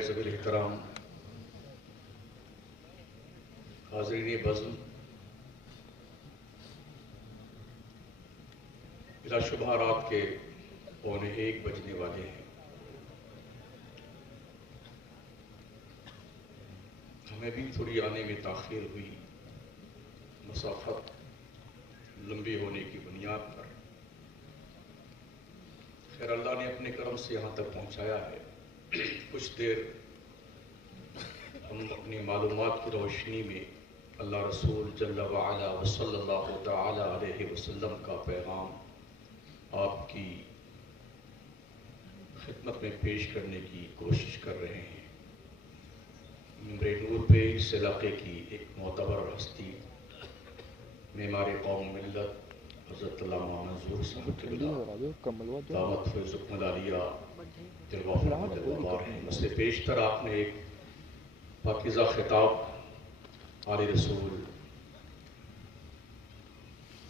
ذوی احترام حاضرین بزم، بلا شبہ رات کے 1:15 بجنے والے ہیں۔ ہمیں بھی تھوڑی آنے میں تاخیر ہوئی، مسافت لمبی ہونے کی بنیاد پر۔ خیر اللہ نے اپنے کرم سے یہاں تک پہنچایا ہے۔ کچھ دیر ہم اپنی معلومات کی روشنی میں اللہ رسول جل وعلا وصلی اللہ تعالی علیہ وسلم کا پیغام آپ کی خدمت میں پیش کرنے کی کوشش کر رہے ہیں۔ منبر نور پہ اس علاقے کی ایک معتبر ہستی، معمار قوم ملت حضرت علامہ منظور صاحب قبلہ دعوت فیض العالیہ جلوہ فرمود الوقار ہیں۔ مسئلہ پیشتر آپ نے ایک پاکیزہ خطاب آل رسول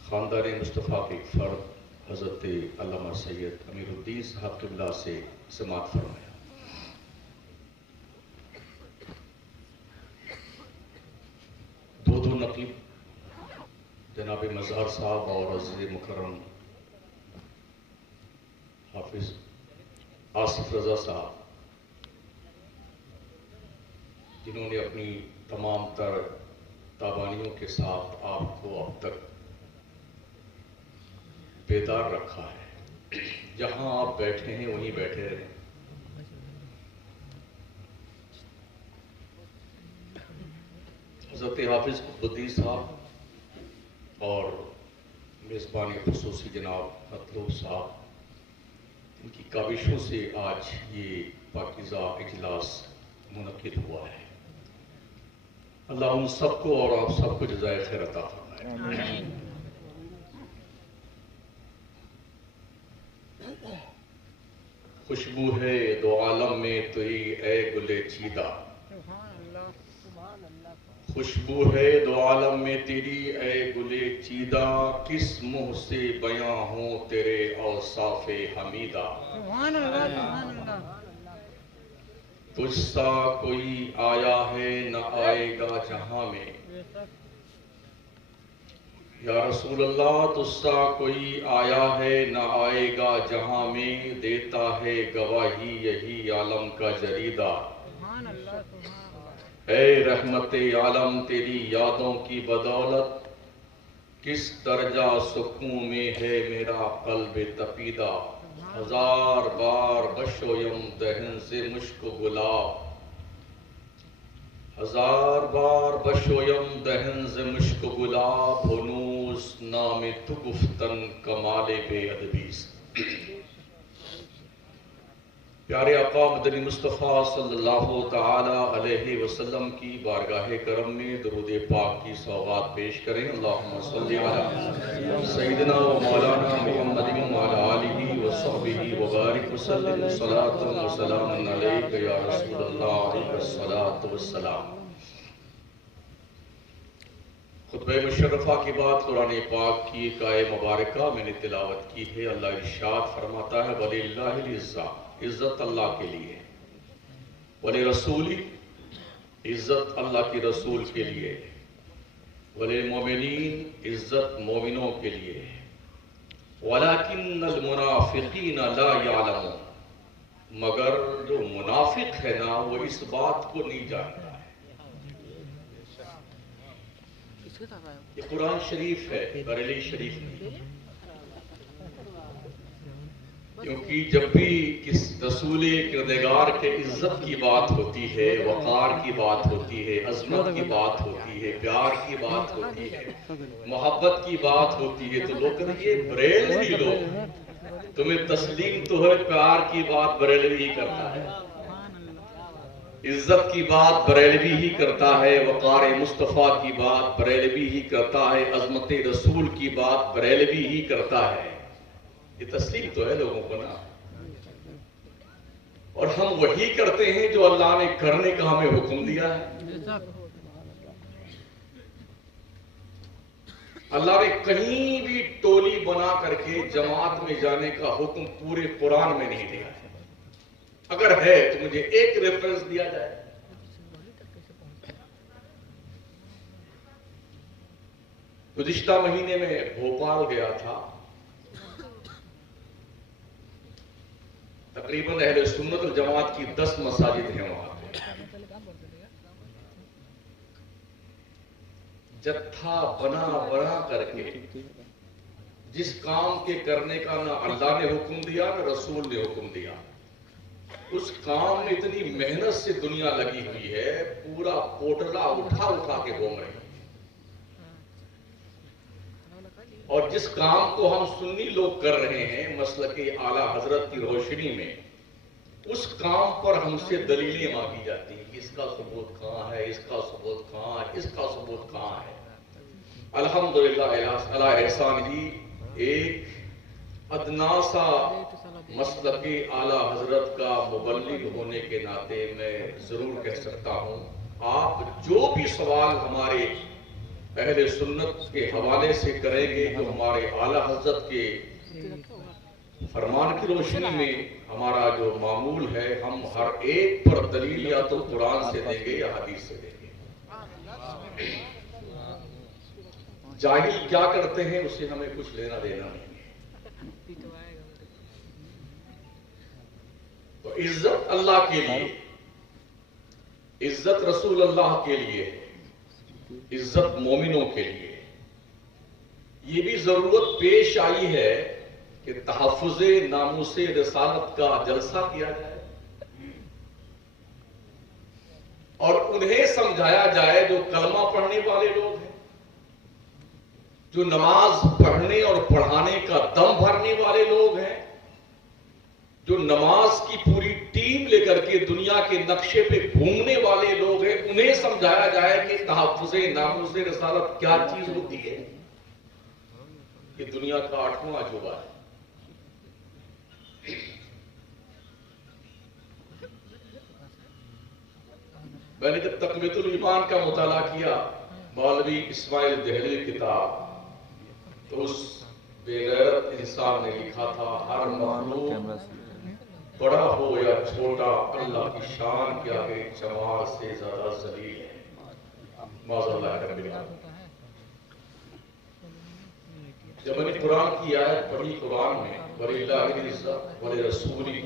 خاندان مصطفیٰ کے ایک فرد حضرت علامہ سید امیر الدین صاحب قبلہ سے سماعت فرمایا۔ دو نقیب جناب مظہر صاحب اور عزیز مکرم حافظ آصف رضا صاحب، جنہوں نے اپنی تمام تر تابانیوں کے ساتھ آپ کو اب تک بیدار رکھا ہے۔ جہاں آپ بیٹھے ہیں وہیں بیٹھے رہیں۔ حضرت حافظ قطب الدین صاحب اور میزبان خصوصی جناب مطلوب صاحب، ان کی کاوشوں سے آج یہ پاکیزہ اجلاس منعقد ہوا ہے۔ اللہ ان سب کو اور آپ سب کو جزائے خیر عطا فرمائے۔ خوشبو ہے دو عالم میں تیری اے گلے چیدہ، خوشبو ہے دو عالم میں تیری اے گلے چیدہ، کس منہ سے بیاں ہوں تیرے اوصاف حمیدہ۔ تجھ سا کوئی آیا ہے نہ آئے گا جہاں میں، یا رسول اللہ تجھ سا کوئی آیا ہے نہ آئے گا جہاں میں، دیتا ہے گواہی یہی عالم کا جریدہ۔ اے رحمت عالم تیری یادوں کی بدولت، کس درجہ سکون میں ہے میرا قلب تپیدہ۔ ہزار بار بشویم دہن سے مشک و گلاب، ہزار بار بشویم دہن سے مشک و گلاب، ہنوز نام تو گفتن کمال بے ادبیست۔ پیارے آقا مدنی مصطفیٰ صلی اللہ تعالی علیہ وسلم کی بارگاہ کرم میں درود پاک کی سوغات پیش کریں۔ اللہم صلی علی سیدنا و مولانا محمد وعلی آلہ وصحبہ وبارک وسلم، صلاۃ و سلام علیک یا رسول اللہ، علیہ الصلاۃ والسلام۔ خطبہ مشرفہ کی بات قرآن پاک کی ایک آیہ مبارکہ میں نے تلاوت کی ہے۔ اللہ ارشاد فرماتا ہے وَلِلَّهِ الْعِزَّةُ، عزت اللہ کے لیے، وَلِرَسُولِهِ، عزت اللہ کی رسول کے لیے، وَلِلْمُؤْمِنِينَ، عزت مومنوں کے لیے، وَلَكِنَّ الْمُنَافِقِينَ لَا يَعْلَمُونَ، مگر جو منافق ہے نا وہ اس بات کو نہیں جانتا ہے۔ یہ قرآن شریف ہے، بریلی شریف نہیں، کیونکہ جب بھی کس رسول کردگار کے عزت کی بات ہوتی ہے، وقار کی بات ہوتی ہے، عظمت کی بات ہوتی ہے، پیار کی بات ہوتی ہے، محبت کی بات ہوتی ہے، تو لوگ کہتے ہیں یہ بریلوی لوگ، تمہیں تسلیم تو ہے پیار کی بات بریلوی ہی کرتا ہے، عزت کی بات بریلوی ہی کرتا ہے، وقار مصطفیٰ کی بات بریلوی ہی کرتا ہے، عظمت رسول کی بات بریلوی ہی کرتا ہے۔ یہ تسلیم تو ہے لوگوں کو نا، اور ہم وہی کرتے ہیں جو اللہ نے کرنے کا ہمیں حکم دیا ہے۔ اللہ نے کہیں بھی ٹولی بنا کر کے جماعت میں جانے کا حکم پورے قرآن میں نہیں دیا ہے۔ اگر ہے تو مجھے ایک ریفرنس دیا جائے۔ گزشتہ مہینے میں بھوپال گیا تھا، تقریباً اہل سنت الجماعت کی 10 مساجد ہیں وہاں پہ، جتھا بنا بنا کر کے جس کام کے کرنے کا نہ اللہ نے حکم دیا نہ رسول نے حکم دیا، اس کام میں اتنی محنت سے دنیا لگی ہوئی ہے، پورا پوٹلا اٹھا اٹھا کے گھوم رہی ہے۔ اور جس کام کو ہم سنی لوگ کر رہے ہیں مسلک اعلیٰ حضرت کی روشنی میں، اس کام پر ہم سے دلیلیں مانگی جاتی ہیں، اس کا ثبوت کہاں ہے، اس کا ثبوت کہاں ہے، اس کا ثبوت کہاں ہے۔ الحمدللہ اللہ احسان ہی ایک ادنا سا مسلک اعلیٰ حضرت کا مبلغ ہونے کے ناطے میں ضرور کہہ سکتا ہوں، آپ جو بھی سوال ہمارے اہل سنت کے حوالے سے کریں گے، جو ہمارے اعلیٰ حضرت کے فرمان کی روشنی میں ہمارا جو معمول ہے، ہم ہر ایک پر دلیل یا تو قرآن سے دیں گے یا حدیث سے دیں گے۔ جاہل کیا کرتے ہیں اس سے ہمیں کچھ لینا دینا نہیں ہے۔ تو عزت اللہ کے لیے، عزت رسول اللہ کے لیے، عزت مومنوں کے لیے، یہ بھی ضرورت پیش آئی ہے کہ تحفظ ناموس رسالت کا جلسہ کیا جائے اور انہیں سمجھایا جائے جو کلمہ پڑھنے والے لوگ ہیں، جو نماز پڑھنے اور پڑھانے کا دم بھرنے والے لوگ ہیں، جو نماز کی پوری ٹیم لے کر کے دنیا کے نقشے پہ گھومنے والے لوگ ہیں، انہیں سمجھایا جائے کہ تحفظ ناموس رسالت کیا چیز ہوتی ہے۔ یہ دنیا کا 8واں عجوبہ ہے۔ میں نے جب تقویت الایمان کا مطالعہ کیا، مولوی اسماعیل دہلوی کتاب، تو اس بے غیرت انسان نے لکھا تھا، ہر مخلوق بڑا ہو یا چھوٹا، اللہ کی شان کیا ہے، چمار سے زیادہ ذلیل ہے۔ معاذ اللہ رب العالمین۔ جب میں نے قرآن کی آیت پڑھی، قرآن میں وَلِلَّهِ الْعِزَّةُ وَلِرَسُولِهِ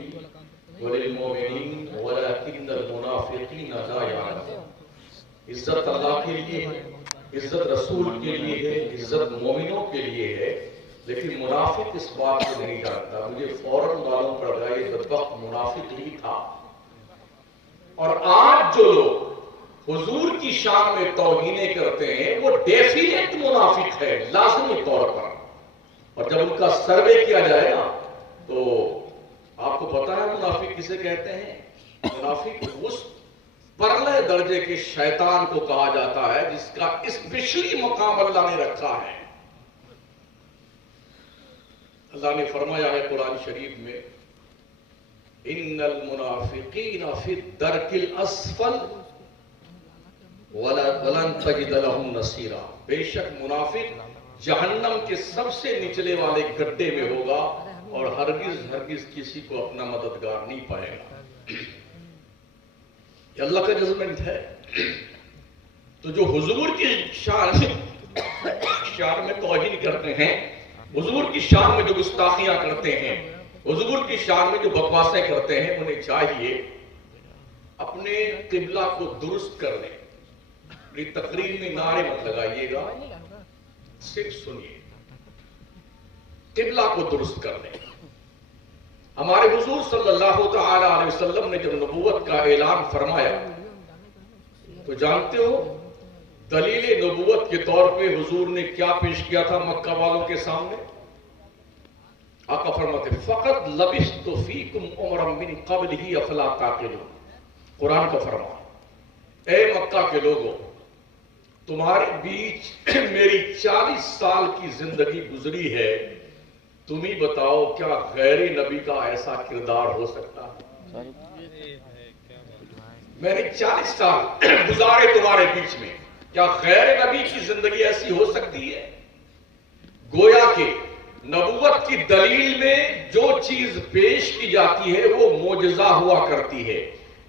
وَلِلْمُؤْمِنِينَ وَلَكِنَّ الْمُنَافِقِينَ لَا يَعْلَمُونَ، عزت اللہ کے لیے ہے، عزت رسول کے لیے ہے، عزت مومنوں کے لیے ہے، لیکن منافق اس بات کو نہیں جانتا۔ مجھے فوراً معلوم پڑ گیا یہ بدبخت منافق ہی تھا۔ اور آج جو لوگ حضور کی شان میں توہینیں کرتے ہیں وہ ڈیفینیٹ منافق ہے، لازمی طور پر۔ اور جب ان کا سروے کیا جائے نا تو آپ کو پتا ہے منافق کسے کہتے ہیں؟ منافق اس پرلے درجے کے شیطان کو کہا جاتا ہے جس کا اسپیشلی مقام اللہ نے رکھا ہے۔ اللہ نے فرمایا ہے قرآن شریف میں، ان المنافقین فی الدرک الاسفل ولن تجد لهم نصیرا، بے شک منافق جہنم کے سب سے نچلے والے گڈھے میں ہوگا اور ہرگز کسی کو اپنا مددگار نہیں پائے گا۔ یہ اللہ کا ججمنٹ ہے۔ تو جو حضور کی شان میں توہین کرتے ہیں، حضور کی شان میں جو گستاخیاں کرتے ہیں، حضور کی شان میں جو بکواسیں کرتے ہیں، انہیں چاہیے اپنے قبلہ کو درست کر لیں۔ میری تقریر میں نعرے مت لگائیے گا، صرف سنیے، قبلہ کو درست کر لیں۔ ہمارے حضور صلی اللہ تعالی علیہ وسلم نے جب نبوت کا اعلان فرمایا تو جانتے ہو دلیل نبوت کے طور پہ حضور نے کیا پیش کیا تھا مکہ والوں کے سامنے؟ آقا فرماتے فقط لبثت فیکم عمرا من قبلہ افلا تعقلون، قرآن کا فرمان، اے مکہ کے لوگوں، تمہارے بیچ میری 40 سال کی زندگی گزری ہے، تم ہی بتاؤ کیا غیر نبی کا ایسا کردار ہو سکتا ہے؟ میں نے 40 سال گزارے تمہارے بیچ میں، کیا غیر نبی کی زندگی ایسی ہو سکتی ہے؟ گویا کہ نبوت کی دلیل میں جو چیز پیش کی جاتی ہے وہ معجزہ ہوا کرتی ہے.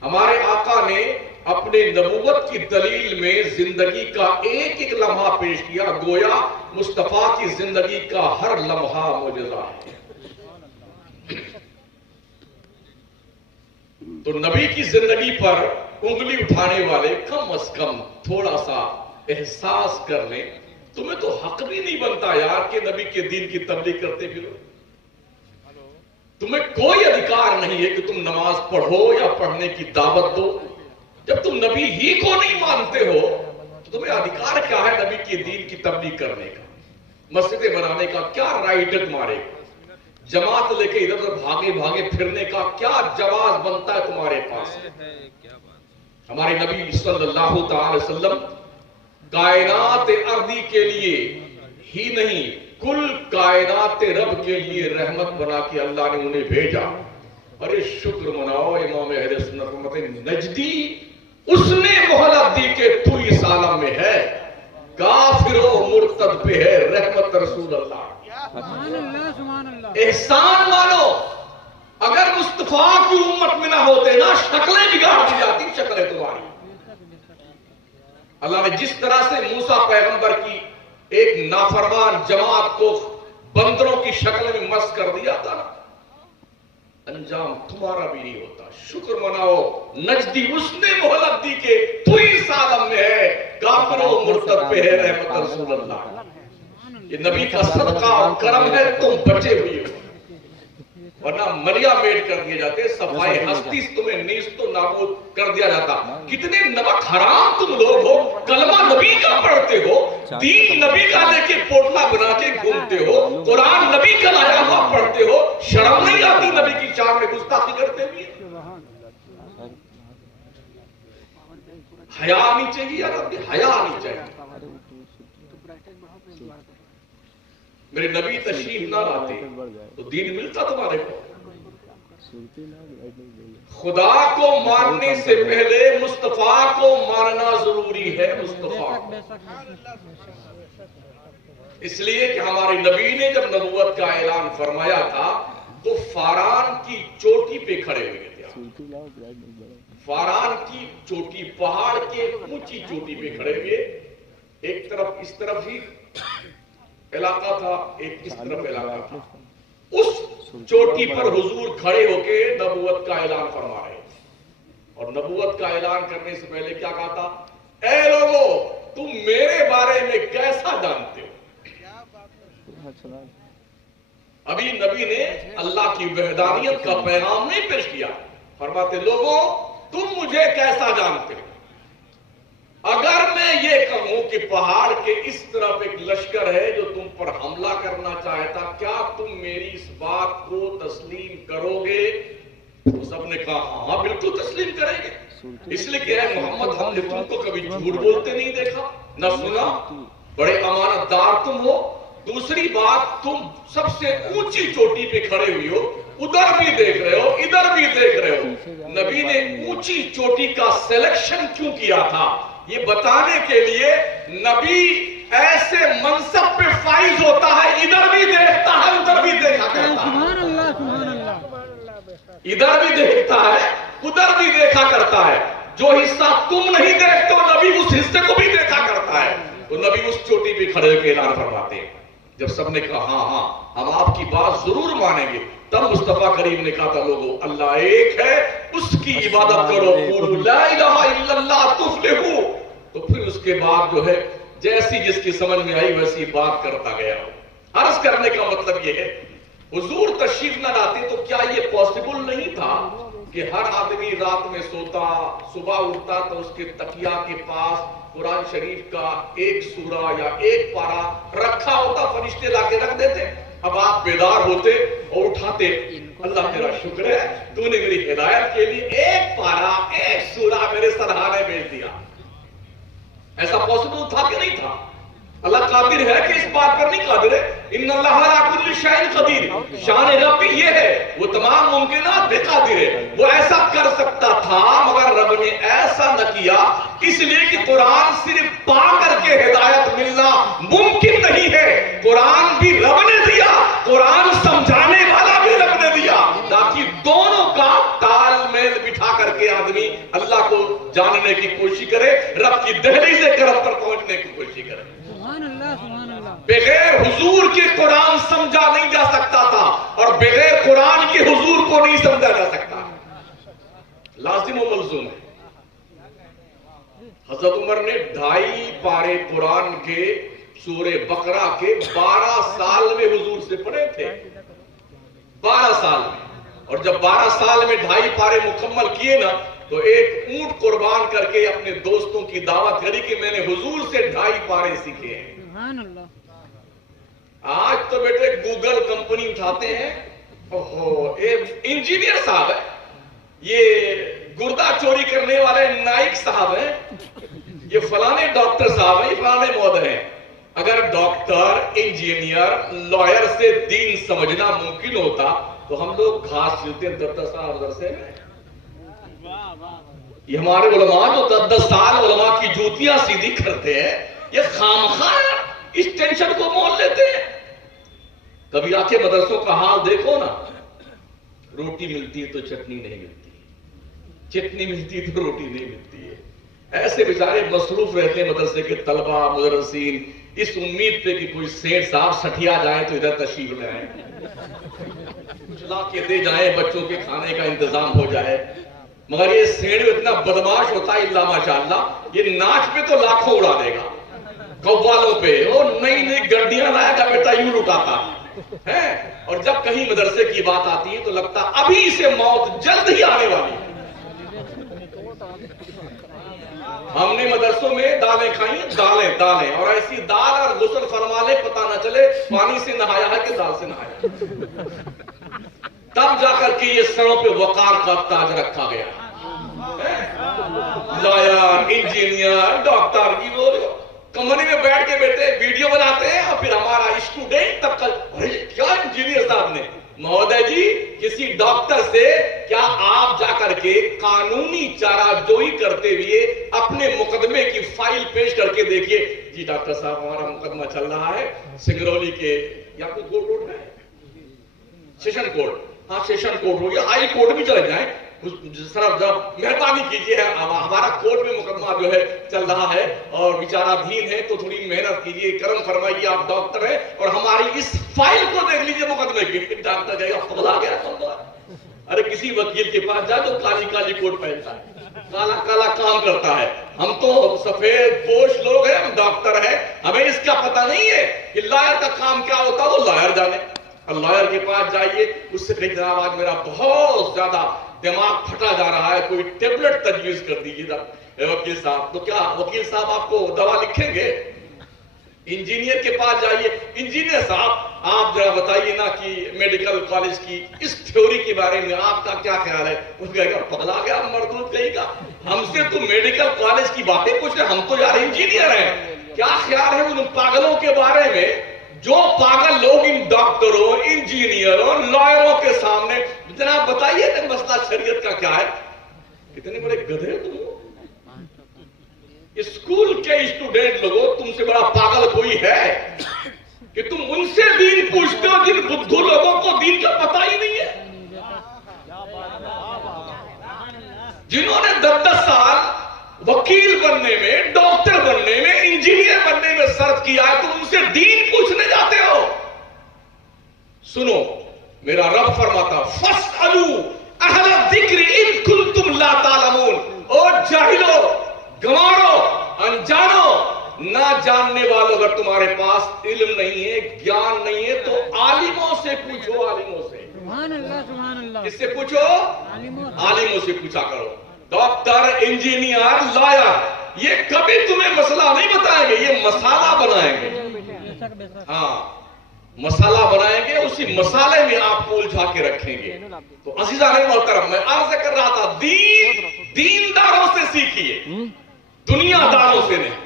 ہمارے آقا نے اپنے نبوت کی دلیل میں زندگی کا ایک ایک لمحہ پیش کیا، گویا مصطفیٰ کی زندگی کا ہر لمحہ معجزہ ہے. تو نبی کی زندگی پر انگلی اٹھانے والے کم از کم تھوڑا سا احساس کر لیں. تمہیں تو حق بھی نہیں بنتا یار کہ نبی کے دین کی تبلیغ کرتے پھرو. تمہیں کوئی ادھیکار نہیں ہے کہ تم نماز پڑھو یا پڑھنے کی دعوت دو. جب تم نبی ہی کو نہیں مانتے ہو تو تمہیں ادھیکار کیا ہے نبی کے دین کی تبلیغ کرنے کا، مسجدیں بنانے کا؟ کیا رائٹ ہے تمہارے؟ جماعت لے کے ادھر ادھر بھاگے بھاگے پھرنے کا کیا جواز بنتا ہے تمہارے پاس؟ ہمارے نبی صلی اللہ تعالی وسلم کائنات ارضی کے لیے ہی نہیں، کل کائنات رب کے لیے رحمت بنا کے اللہ نے انہیں بھیجا. ارے شکر مناؤ امام اہل سنت امت نجدی، اس نے مہلت دی کہ تو اس عالم میں ہے، کافر و مرتد پہ ہے رحمت رسول اللہ. احسان مانو. اگر مصطفیٰ کی امت میں نہ ہوتے نا شکلیں بگاڑ دی جاتی، شکلیں تمہاری. اللہ نے جس طرح سے موسیٰ پیغمبر کی ایک نافرمان جماعت کو بندروں کی شکل میں مست کر دیا تھا نا، انجام تمہارا بھی نہیں ہوتا. شکر مناؤ نجدی، اس نے مہلت دی کہ تو اس عالم میں ہے، کافر و مرتد پہ ہے رحمت رسول اللہ. یہ نبی کا صدقہ اور کرم ہے، تم بچے ہوئے ہو، ورنہ مریا میٹ کر دیے جاتے، صفائی ہستی تمہیں نیست و نابود کر دیا جاتا. کتنے نمک حرام تم لوگ ہو، کلمہ نبی کا پڑھتے ہو، دین نبی کا لے کے پوٹلا بنا کے گھومتے ہو، قرآن نبی کا لایا ہوا پڑھتے ہو، شرم نہیں آتی نبی کی شان میں گستاخی کرتے ہوئے؟ حیا آنی چاہیے یار، اپنی حیا آنی چاہیے. میرے نبی تشریف نہ لاتے تو دین ملتا تمہارے کو؟ خدا کو ماننے سے پہلے مصطفیٰ کو ماننا ضروری ہے. مصطفیٰ اس لیے کہ ہمارے نبی نے جب نبوت کا اعلان فرمایا تھا تو فاران کی چوٹی پہ کھڑے ہوئے تھے. فاران کی چوٹی، پہاڑ کے اونچی چوٹی پہ کھڑے ہوئے. ایک طرف اس طرف ہی علاقہ تھا، ایک اس طرف علاقہ تھا. اس چوٹی پر حضور کھڑے ہو کے نبوت کا اعلان فرما رہے تھے. اور نبوت کا اعلان کرنے سے پہلے کیا کہا تھا؟ اے لوگو تم میرے بارے میں کیسا جانتے ہو؟ ابھی نبی نے اللہ کی وحدانیت کا پیغام نہیں پیش کیا. فرماتے لوگو تم مجھے کیسا جانتے ہو؟ اگر میں یہ کہوں کہ پہاڑ کے اس طرف ایک لشکر ہے جو تم پر حملہ کرنا چاہتا، کیا تم میری اس بات کو تسلیم کرو گے؟ تو سب نے کہا ہاں بالکل تسلیم کریں گے. اس لیے کہ اے محمد ہم نے تم کو کبھی جھوٹ بولتے نہیں دیکھا نہ سنا، بڑے امانت دار تم ہو. دوسری بات تم سب سے اونچی چوٹی پہ کھڑے ہوئی ہو، ادھر بھی دیکھ رہے ہو ادھر بھی دیکھ رہے ہو. نبی نے اونچی چوٹی کا سلیکشن کیوں کیا تھا؟ یہ بتانے کے لیے نبی ایسے منصب پہ فائز ہوتا ہے، ادھر بھی دیکھتا ہے ادھر بھی دیکھا کرتا ہے، ادھر بھی دیکھتا ہے ادھر بھی دیکھا کرتا ہے. جو حصہ تم نہیں دیکھتے ہو نبی اس حصے کو بھی دیکھا کرتا ہے. تو نبی اس چوٹی پہ کھڑے ہو کے اعلان فرماتے ہیں. جب سب نے کہا ہاں ہاں ہم آپ کی بات ضرور مانیں گے، تب مصطفیٰ کریم نے کہا تھا لوگو اللہ ایک ہے، اس کی عبادت کرو، قولوا لا الہ الا اللہ تفلحوا. تو پھر اس کے بعد جو ہے جیسی جس کی سمجھ میں آئی ویسی بات کرتا گیا. عرض کرنے کا مطلب یہ ہے حضور تشریف نہ لاتے تو کیا یہ پاسبل نہیں تھا کہ ہر آدمی رات میں سوتا، صبح اٹھتا تو اس کے تکیہ کے پاس قرآن شریف کا ایک سورہ یا ایک پارہ رکھا ہوتا، فرشتے لا کے رکھ دیتے. اب آپ بیدار ہوتے اور اٹھاتے، اللہ تیرا شکر ہے تو نے میری ہدایت کے لیے ایک پارہ ایک سورہ میرے سرہانے بھیج دیا. ایسا پاسبل تھا کہ نہیں تھا؟ اللہ قادر ہے کہ اس بات پر نہیں قادر ہے؟ ان اللہ علی کل شیء قدیر. شان رب بھی یہ ہے، وہ تمام ممکنات پہ قادر ہے. وہ ایسا کر سکتا تھا مگر رب نے ایسا نہ کیا، اس لیے کہ قرآن صرف پا کر کے ہدایت ملنا ممکن نہیں ہے. قرآن بھی رب نے دیا، کرے, رب کی دہلیز کرم پر پہنچنے کی کوشش کرے. سبحان اللہ, سبحان اللہ. بغیر حضور کے قرآن سمجھا نہیں جا سکتا تھا, اور بغیر قرآن کے حضور کو نہیں سمجھا جا سکتا. لازم و ملزوم ہے. حضرت عمر نے 2.5 پارے قرآن کے سورہ بقرہ کے 12 سال میں حضور سے پڑھے تھے. 12 سال میں. اور جب 12 سال میں 2.5 پارے مکمل کیے نا, تو ایک اونٹ قربان کر کے اپنے دوستوں کی دعوت کری کہ میں نے حضور سے 2.5 پارے سیکھے ہیں. سبحان اللہ. آج تو بیٹے گوگل کمپنی اٹھاتے ہیں, اوہو ایک انجینئر صاحب ہے, یہ گردہ چوری کرنے والے نائک صاحب ہیں, یہ فلانے ڈاکٹر صاحب ہیں, یہ فلانے مودر ہیں. اگر ڈاکٹر, انجینئر, لائر سے دین سمجھنا ممکن ہوتا تو ہم لوگ گھاس چلتے ہیں 10 سال مدرسے میں. یہ ہمارے علماء جو 10 سال علماء کی جوتیاں سیدھی کرتے ہیں, یہ خامخواہ اس ٹینشن کو مول لیتے ہیں. کبھی آ کے مدرسوں کا حال دیکھو نا, روٹی ملتی ہے تو چٹنی نہیں ملتی, چٹنی ملتی ہے تو روٹی نہیں ملتی ہے. ایسے بیچارے مصروف رہتے ہیں مدرسے کے طلبہ, مدرسین, اس امید پہ کہ کوئی سیٹ صاحب سٹھیا جائے تو ادھر تشریف لے آئیں, کچھ لا کے دے جائیں, بچوں کے کھانے کا انتظام ہو جائے. مگر یہ سیڑ اتنا بدماش ہوتا ہے اللہ ماشاءاللہ, یہ ناچ پہ تو لاکھوں اڑا دے گا, قوالوں پہ وہ نئی نئی گڈیاں لائے گا بیٹا, یوں لٹاتا ہے. اور جب کہیں مدرسے کی بات آتی ہے تو لگتا ابھی سے موت جلد ہی آنے والی ہے. ہم نے مدرسوں میں دالیں کھائی, دالیں, اور ایسی دال اور غسل فرما لے پتہ نہ چلے پانی سے نہایا ہے کہ دال سے نہایا. تب جا کر کے یہ سروں پہ وقار کا تاج رکھا گیا. لائر, انجینئر, ڈاکٹر کی وہ کمپنی میں بیٹھ کے بیٹھے ویڈیو بناتے ہیں, اور پھر ہمارا اسٹوڈنٹ تب کیا انجینئر صاحب نے, مہودے جی کسی ڈاکٹر سے کیا آپ جا کر کے قانونی چارہ جوئی کرتے ہوئے اپنے مقدمے کی فائل پیش کر کے دیکھیے, جی ڈاکٹر صاحب ہمارا مقدمہ چل رہا ہے سنگرولی کے, یا کوئی کورٹ روڈ ہے, سیشن کورٹ, ہاں سیشن کورٹ ہو یا ہائی کورٹ بھی چلے جائیں, صرف جب مہربانی کیجیے, ہمارا کورٹ میں مقدمہ جو ہے چل رہا ہے اور بیچارہ دھین ہے تو تھوڑی محنت کیجیے, کرم فرمائیے, آپ ڈاکٹر ہیں اور ہماری اس فائل کو دیکھ لیجیے مقدمے کی. ڈاکٹر کہے گا پگلا گیا. ارے کسی وکیل کے پاس جا تو کالی کالی کوٹ پہنتا ہے, کالا کالا کام کرتا ہے. ہم تو سفید پوش لوگ ہیں, ہم ڈاکٹر ہیں, ہمیں اس کا پتہ نہیں ہے کہ لائر کا کام کیا ہوتا, وہ لائر جانے. اور لائر کے پاس جائیے, اس سے کہیں جناب آج میرا بہت زیادہ دماغ پھٹا جا رہا ہے, کوئی ٹیبلٹ تجویز کر دیجیے وکیل صاحب. تو کیا وکیل صاحب آپ کو دوا لکھیں گے؟ انجینئر کے پاس جائیے, انجینئر صاحب آپ ذرا بتائیے نا کہ میڈیکل کالج کی اس تھیوری کے بارے میں آپ کا کیا خیال ہے. وہ کہے گا پگلا گیا مردود کہیں گا, ہم سے تو میڈیکل کالج کی باتیں پوچھ رہے, ہم تو یار انجینئر ہیں. کیا خیال ہے ان پاگلوں کے بارے میں جو پاگل لوگ ان ڈاکٹروں, انجینئروں, لائروں کے سامنے, جناب بتائیے کہ مسئلہ شریعت کا کیا ہے. کتنے بڑے گدھے تم ہو. اسکول کے اسٹوڈنٹ لوگوں, تم سے بڑا پاگل کوئی ہے کہ تم ان سے دین پوچھتے ہو جن بدھو لوگوں کو دین کا پتہ ہی نہیں ہے, جنہوں نے 10 سال وکیل بننے میں, ڈاکٹر بننے میں, انجینئر بننے میں صرف کیا ہے, تم ان سے دین پوچھنے جاتے ہو. سنو, میرا رب فرماتا فَاسْأَلُوا أَهْلَ الذِّكْرِ إِن كُنتُمْ لَا تَعْلَمُونَ. او جاہلو, گوارو, انجانو, نہ جاننے والوں, اگر تمہارے پاس علم نہیں ہے, گیان نہیں ہے, تو عالموں سے پوچھو. عالموں سے, سبحان اللہ, سبحان اللہ. کس سے پوچھو؟ عالموں سے پوچھا کرو. ڈاکٹر, انجینئر, لائر یہ کبھی تمہیں مسئلہ نہیں بتائیں گے, یہ مسالہ بنائیں گے. ہاں, مسالہ بنائیں گے, اسی مسالے میں آپ کو الجھا کے رکھیں گے. تو عزیزان محترم, میں عرض کر رہا تھا, دین دینداروں سے سیکھیے, دنیا داروں سے نہیں.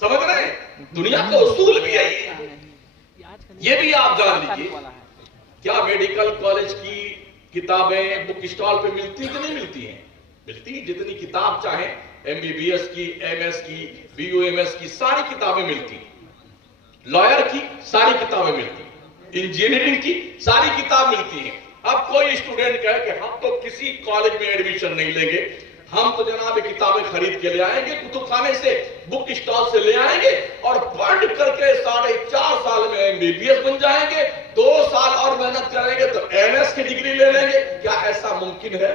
سمجھ رہے ہیں, دنیا کا اصول بھی یہی ہے. یہ بھی آپ جان لیجیے, کیا میڈیکل کالج کی کتابیں بک اسٹال پہ ملتی ہیں کہ نہیں ملتی ہیں؟ ملتی. جتنی کتاب چاہیں, MBBS کی, MS کی, BUMS کی, ساری کتابیں ملتی ہیں. لائر کی ساری کتابیں ملتی ہیں, انجینئرنگ کی ساری کتاب ملتی ہیں. اب کوئی اسٹوڈنٹ کہے کہ ہم تو کسی کالج میں ایڈمیشن نہیں لیں گے, ہم تو جناب کتابیں خرید کے لے آئیں گے، کتب خانے سے، بک اسٹال سے لے آئیں گے اور پڑھ کر کے 4.5 سال میں MBBS بن جائیں گے، 2 سال اور محنت کریں گے تو MS کی ڈگری لے لیں گے. کیا ایسا ممکن ہے؟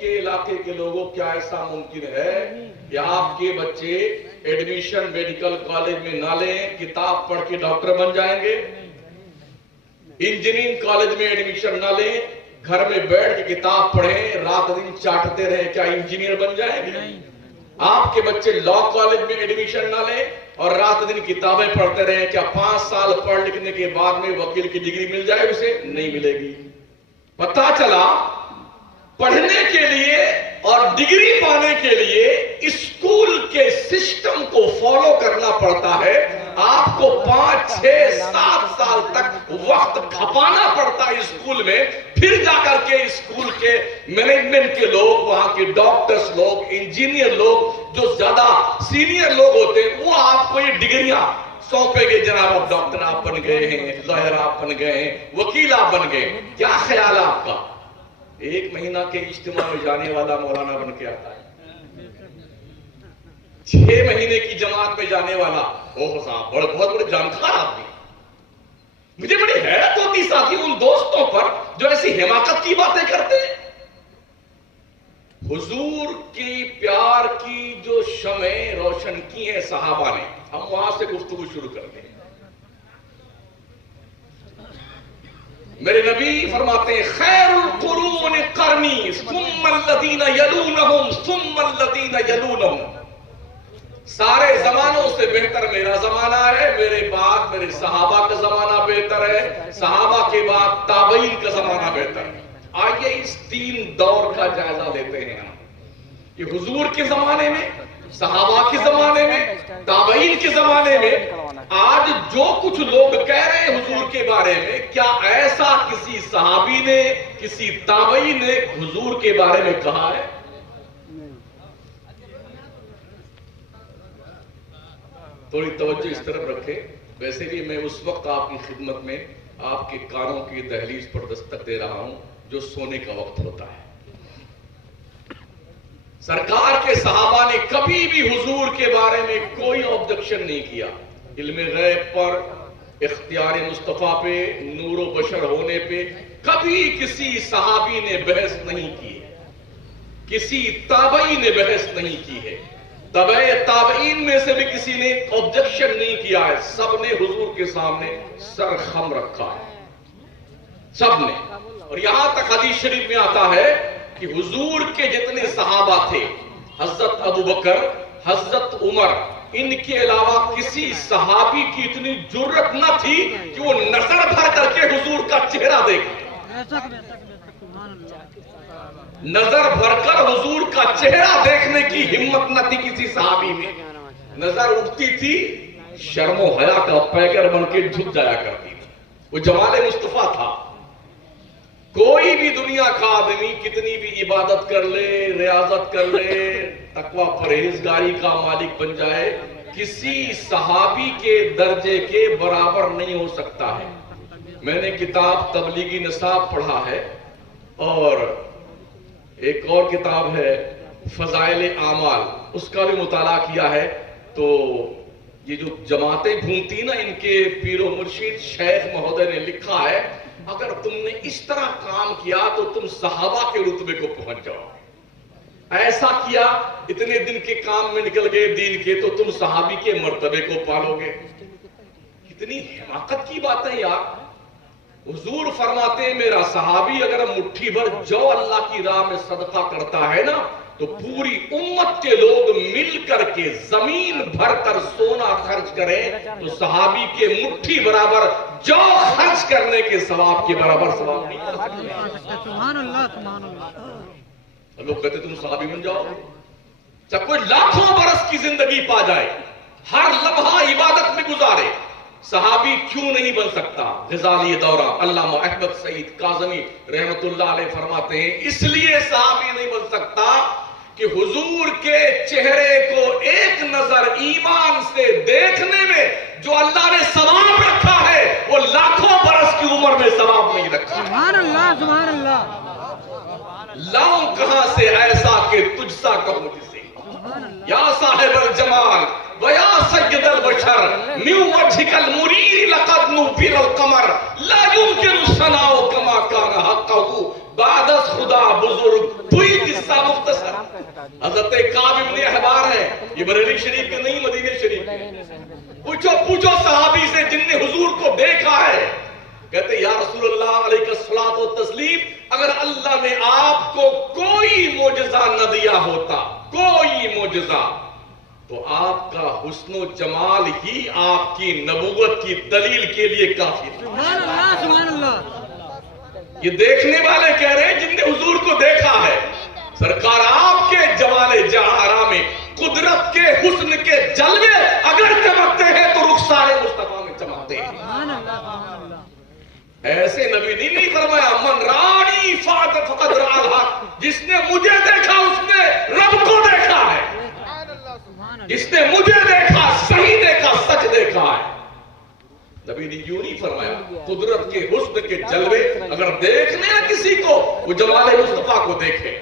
کے علاقے کے لوگوں، کیا ایسا ممکن ہے کہ آپ کے بچے ایڈمیشن میڈیکل کالج میں نہ لیں، کتاب پڑھ کے ڈاکٹر بن جائیں گے؟ انجینئرنگ کالج میں ایڈمیشن نہ لیں، گھر میں بیٹھ کے کتاب پڑھیں، رات دن چاٹتے رہیں، کیا انجینئر بن جائیں گے؟ آپ کے بچے لا کالج میں ایڈمیشن نہ لیں اور رات دن کتابیں پڑھتے رہیں، کیا 5 سال پڑھ لکھنے کے بعد میں وکیل کی ڈگری مل جائے؟ اسے نہیں ملے گی. پتہ چلا پڑھنے کے لیے اور ڈگری پانے کے لیے اسکول کے سسٹم کو فالو کرنا پڑتا ہے. آپ کو 5 6 7 سال تک وقت کھپانا پڑتا ہے اسکول میں، پھر جا کر کے اسکول کے مینجمنٹ کے لوگ، وہاں کے ڈاکٹرز لوگ، انجینئر لوگ، جو زیادہ سینئر لوگ ہوتے ہیں، وہ آپ کو یہ ڈگریاں سونپے گے. جناب اب ڈاکٹر آپ بن گئے ہیں، لائر آپ بن گئے ہیں، وکیل آپ بن گئے. کیا خیال ہے آپ کا؟ 1 مہینہ کے اجتماع میں جانے والا مولانا بن کے آتا ہے، 6 مہینے کی جماعت میں جانے والا صاحب بہت بڑے جانکار آدمی. مجھے بڑی حیرت ہوتی ساتھی ان دوستوں پر جو ایسی حماقت کی باتیں کرتے ہیں. حضور کی پیار کی جو شمعیں روشن کی ہیں صحابہ نے، ہم وہاں سے گفتگو شروع کرتے ہیں. میرے نبی فرماتے ہیں خیر القرون قرنی ثم الذین یلونہم ثم الذین یلونہم. سارے زمانوں سے بہتر میرا زمانہ ہے، میرے بعد میرے صحابہ کا زمانہ بہتر ہے، صحابہ کے بعد تابعین کا زمانہ بہتر ہے. آئیے اس 3 دور کا جائزہ لیتے ہیں کہ حضور کے زمانے میں، صحابہ کے زمانے میں، تابعین کے زمانے میں آج جو کچھ لوگ کہہ رہے ہیں حضور کے بارے میں، کیا ایسا کسی صحابی نے، کسی تابعی نے حضور کے بارے میں کہا ہے؟ تھوڑی توجہ اس طرف رکھیں. ویسے بھی میں اس وقت آپ کی خدمت میں آپ کے کانوں کی دہلیز پر دستک دے رہا ہوں جو سونے کا وقت ہوتا ہے. سرکار کے صحابہ نے کبھی بھی حضور کے بارے میں کوئی آبجیکشن نہیں کیا. علم غیب پر، اختیار مصطفیٰ پہ، نور و بشر ہونے پہ کبھی کسی صحابی نے بحث نہیں کی ہے، کسی تابعی نے بحث نہیں کی ہے. تابعین میں سے بھی کسی نے آبجیکشن نہیں کیا ہے. سب نے حضور کے سامنے سر خم رکھا ہے، سب نے. اور یہاں تک حدیث شریف میں آتا ہے کہ حضور کے جتنے صحابہ تھے، حضرت ابو بکر، حضرت عمر، ان کے علاوہ کسی صحابی کی اتنی جرت نہ تھی کہ وہ نظر بھر کر کے حضور کا چہرہ دیکھے. نظر بھر کر حضور کا چہرہ دیکھنے کی ہمت نہ تھی کسی صحابی میں. نظر اٹھتی تھی، شرم و حیا کا پیکر بن کے جھک جایا کرتی تھی. وہ جمال مصطفیٰ تھا. کوئی بھی دنیا کا آدمی کتنی بھی عبادت کر لے، ریاضت کر لے، تقوی پرہیزگاری کا مالک بن جائے، کسی صحابی کے درجے کے برابر نہیں ہو سکتا ہے. میں نے کتاب تبلیغی نصاب پڑھا ہے اور ایک اور کتاب ہے فضائل اعمال، اس کا بھی مطالعہ کیا ہے. تو یہ جو جماعتیں گھومتی نا، ان کے پیر و مرشد شیخ مہودے نے لکھا ہے اگر تم نے اس طرح کام کیا تو تم صحابہ کے رتبے کو پہنچ جاؤ. ایسا کیا، اتنے دن کے کام میں نکل گئے دین کے، تو تم صحابی کے مرتبے کو پالو گے. کتنی حماقت کی بات ہے یار. حضور فرماتے ہیں میرا صحابی اگر مٹھی بھر جو اللہ کی راہ میں صدقہ کرتا ہے نا، تو پوری امت کے لوگ مل کر کے زمین بھر کر سونا خرچ کریں تو صحابی کے مٹھی برابر جو خرچ کرنے کے ثواب کے برابر ثواب نہیں کر سکتے. سبحان اللہ سبحان اللہ. لوگ کہتے تم صحابی بن جاؤ. جب کوئی لاکھوں برس کی زندگی پا جائے، ہر لمحہ عبادت میں گزارے، صحابی کیوں نہیں بن سکتا؟ غزالی دورہ علامہ احمد سعید کاظمی رحمت اللہ علیہ فرماتے ہیں اس لیے صحابی نہیں بن سکتا کہ حضور کے چہرے کو ایک نظر ایمان سے دیکھنے میں جو اللہ نے ثواب رکھا ہے وہ لاکھوں برس کی عمر میں ثواب نہیں رکھا. سبحان اللہ سبحان اللہ. لاؤں کہاں سے ایسا کہ تجھ سا کہوں جسے یا صاحب الجمال ویا سید البشر من وجهك المرير لقد نبر القمر لا يمكن ثناء كما كان حقه بعد از خدا بزرگ توئی قصہ مختصر حضرت کعب ابن احبار ہے، یہ بریلی شریف کے نہیں مدینہ شریف کے۔ پوچھو صحابی سے جن نے حضور کو دیکھا ہے، کہتے یا رسول اللہ علیہ الصلوۃ والتسلیم اگر اللہ نے آپ کو کوئی معجزہ نہ دیا ہوتا، کوئی معجزہ، تو آپ کا حسن و جمال ہی آپ کی نبوت کی دلیل کے لیے کافی تھا۔ سبحان اللہ سبحان اللہ۔ یہ دیکھنے والے کہہ رہے ہیں جن نے حضور کو دیکھا ہے، سرکار آپ کے جمال جہارا میں قدرت کے حسن کے جلوے اگر چمکتے ہیں تو رخسار مصطفیٰ میں چمکتے ہیں۔ سبحان اللہ سبحان اللہ۔ ایسے نبی نے نہیں فرمایا من رانی فقد رأى الحق، جس نے مجھے دیکھا اس نے رب کو دیکھا ہے، جس نے مجھے دیکھا صحیح دیکھا سچ دیکھا ہے۔ نبی نے یوں نہیں فرمایا، قدرت کے حسن کے جلوے اگر دیکھنے ہیں کسی کو وہ جمال مصطفیٰ کو دیکھے۔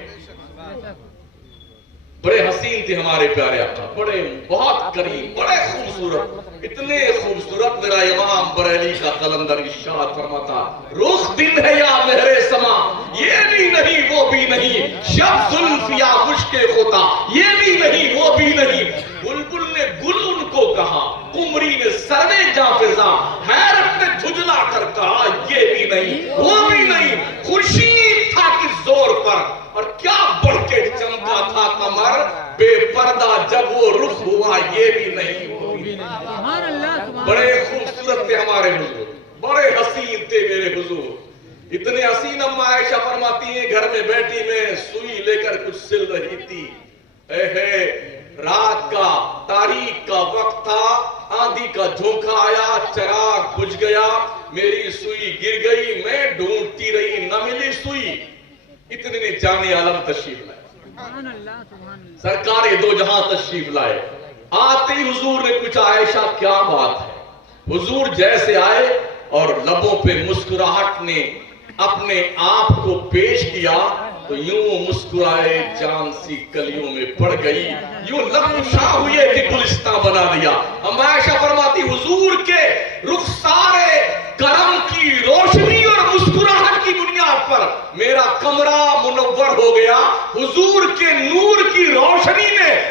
بڑے حسین تھے ہمارے پیارے آقا، بڑے بہت کریم، بڑے خوبصورت، اتنے خوبصورت میرا امام بریلی کا قلندر ارشاد فرماتا رخ دن ہے یا مہر سما، یہ بھی نہیں وہ بھی نہیں، شب زلف یا مشک خطا، یہ بھی نہیں وہ بھی نہیں، بلبل نے گل ان کو کہا، قمری نے سروے جاں فضا، حیرت نے جھجلا کر کہا یہ بھی نہیں وہ بھی نہیں، خورشید تھا کس زور پر اور کیا بڑھ کے چمکا تھا قمر، بے پردہ جب وہ رخ ہوا یہ بھی نہیں وہ بھی نہیں۔ سبحان اللہ سبحان اللہ۔ بڑے خوبصورت تھے ہمارے حضور، بڑے حسین تھے میرے حضور، اتنے حسین اما عائشہ فرماتی ہیں گھر میں بیٹھی میں سوئی لے کر کچھ سل رہی تھی، رات کا تاریک کا وقت تھا، آندھی کا جھونکا آیا، چراغ بجھ گیا، میری سوئی گر گئی، میں ڈھونڈتی رہی نہ ملی سوئی، اتنے نے جان عالم تشریف لائے، سبحان اللہ سبحان اللہ۔ سرکار دو جہاں تشریف لائے، آتے ہی حضور نے پوچھا عائشہ کیا بات ہے؟ حضور جیسے آئے اور لبوں پہ مسکراہٹ نے اپنے آپ کو پیش کیا تو یوں مسکرائے جان سی کلیوں میں پڑ گئی، یوں لب کشا ہوئے کہ گلستہ بنا دیا۔ اما عائشہ فرماتی حضور کے رخسار کرم کی روشنی اور مسکراہٹ کی بنیاد پر میرا کمرہ منور ہو گیا، حضور کے نور کی روشنی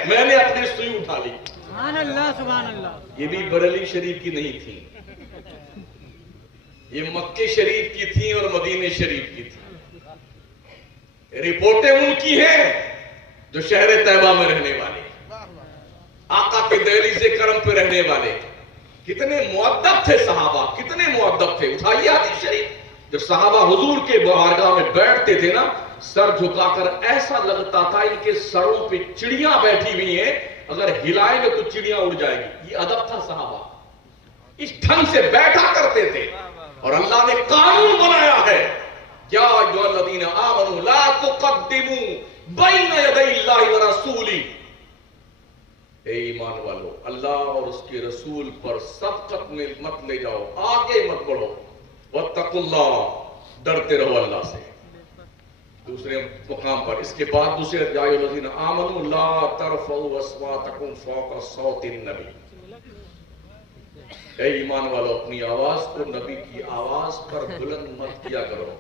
میں نے اپنی سوئی اٹھا لی۔ سبحان اللہ سبحان اللہ۔ یہ بھی بریلی شریف کی نہیں تھی، یہ مکہ شریف کی تھی اور مدینہ شریف کی تھی۔ رپورٹیں ان کی ہیں جو شہر طیبہ میں رہنے والے، آقا کے دہلیز کرم پہ رہنے والے، کتنے مؤدب تھے صحابہ، کتنے مؤدب تھے۔ اٹھائیے حدیث شریف، جب صحابہ حضور کے بارگاہ میں بیٹھتے تھے نا، سر جھکا کر ایسا لگتا تھا ان کے سروں پہ چڑیاں بیٹھی ہوئی ہیں، اگر ہلائیں گے تو چڑیاں اڑ جائے گی۔ یہ ادب تھا صحابہ، اس ڈھنگ سے بیٹھا کرتے تھے، اور اللہ نے قانون بنایا ہے یا ایھا الذین آمنوا لا تقدموا بین یدی اللہ ورسولہ، اے ایمان والو اللہ اور اس کے رسول پر سبقت میں مت لے جاؤ، آگے مت بڑھو، واتقوا اللہ، ڈرتے رہو اللہ سے۔ دوسرے مقام پر اس کے بعد دوسرے یا ایھا الذین آمنوا لا ترفعوا اصواتکم فوق صوت النبی، اے ایمان والو اپنی آواز کو نبی کی آواز پر بلند مت کیا کرو،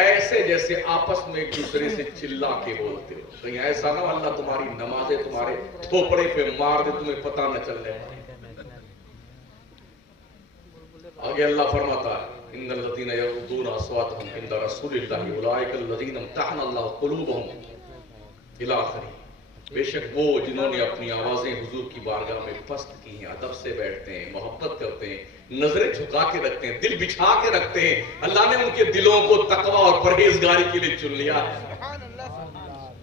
ایسے جیسے آپس میں ایک دوسرے سے چلا کے بولتے ہو، کہیں ایسا نہ اللہ تمہاری نمازیں تمہارے تھوپڑے پہ مار دے تمہیں پتہ نہ چلنے۔ آگے اللہ فرماتا ہے ان الذین یغضون اصواتهم عند رسول اللہ اولئک الذین امتحن اللہ قلوبهم الی آخر۔ بے شک وہ جنہوں نے اپنی آوازیں حضور کی بارگاہ میں پست کی ہیں، ادب سے بیٹھتے ہیں، محبت کرتے ہیں، نظریں جھکا کے رکھتے ہیں، دل بچھا کے رکھتے ہیں، اللہ نے ان کے دلوں کو تقوی اور پرہیزگاری کے لیے چن لیا ہے۔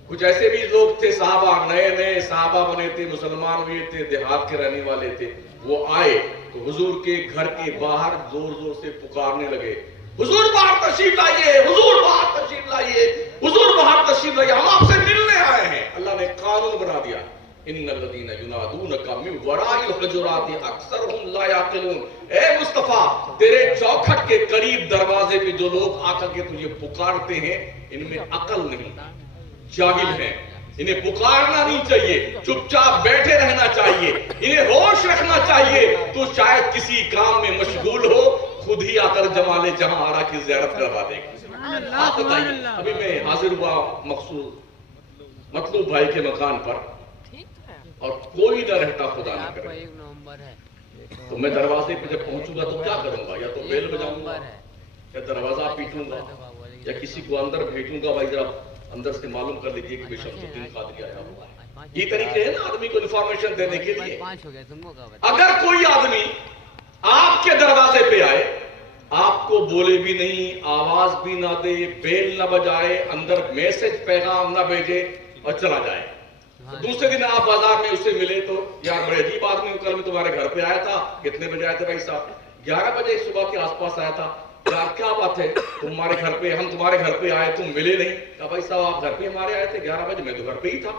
کچھ ایسے بھی لوگ تھے صحابہ، نئے صحابہ بنے تھے، مسلمان ہوئے تھے، دیہات کے رہنے والے تھے، وہ آئے تو حضور کے گھر کے باہر زور زور سے پکارنے لگے، حضور باہر تشریف لائیے، حضور باہر تشریف لائیے، حضور باہر تشریف لائیے، ہم آپ سے ملنے آئے ہیں۔ اللہ نے قانون بنا دیا ان الذین ینادونک من وراء الحجرات اکثرهم لا یعقلون. اے مصطفیٰ تیرے چوکھٹ کے قریب دروازے پہ جو لوگ آ کر کے تجھے پکارتے ہیں ان میں عقل نہیں، جاہل ہیں. انہیں پکارنا نہیں چاہیے، چپ چاپ بیٹھے رہنا چاہیے، انہیں ہوش رکھنا چاہیے. تو شاید کسی کام میں مشغول ہو، خود ہی آ کر جمال جہاں آرا کی زیارت کروا دے گا. آپ بتائیے، ابھی میں حاضر ہوا مقصود مطلوب بھائی کے مکان پر اور کوئی نہ رہتا، خدا نہ کرے، تو میں دروازے پہ جب پہنچوں گا تو کیا کروں گا؟ یا تو بیل بجاؤں گا یا دروازہ پیٹوں گا یا کسی کو اندر بھیجوں گا، بھائی ذرا اندر سے معلوم کر لیجیے کہ بے شمس الدین قادری آیا ہوا ہے. یہ طریقے ہیں نا آدمی کو انفارمیشن دینے کے لیے. اگر کوئی آدمی آپ کے دروازے پہ آئے، آپ کو بولے بھی نہیں، آواز بھی نہ دے، بیل نہ بجائے، اندر میسج پیغام نہ بھیجے اور چلا جائے، دوسرے دن آپ بازار میں اس سے ملے تو یار بڑے عجیب آدمی، کل میں تمہارے گھر پہ آیا تھا، کتنے بجے آئے تھے بھائی صاحب؟ 11 بجے صبح کے آس پاس آیا تھا. یار کیا بات ہے، تمہارے گھر پہ، ہم تمہارے گھر پہ آئے تم ملے نہیں. کہا بھائی صاحب آپ گھر پہ ہمارے آئے تھے 11 بجے، میں تو گھر پہ ہی تھا.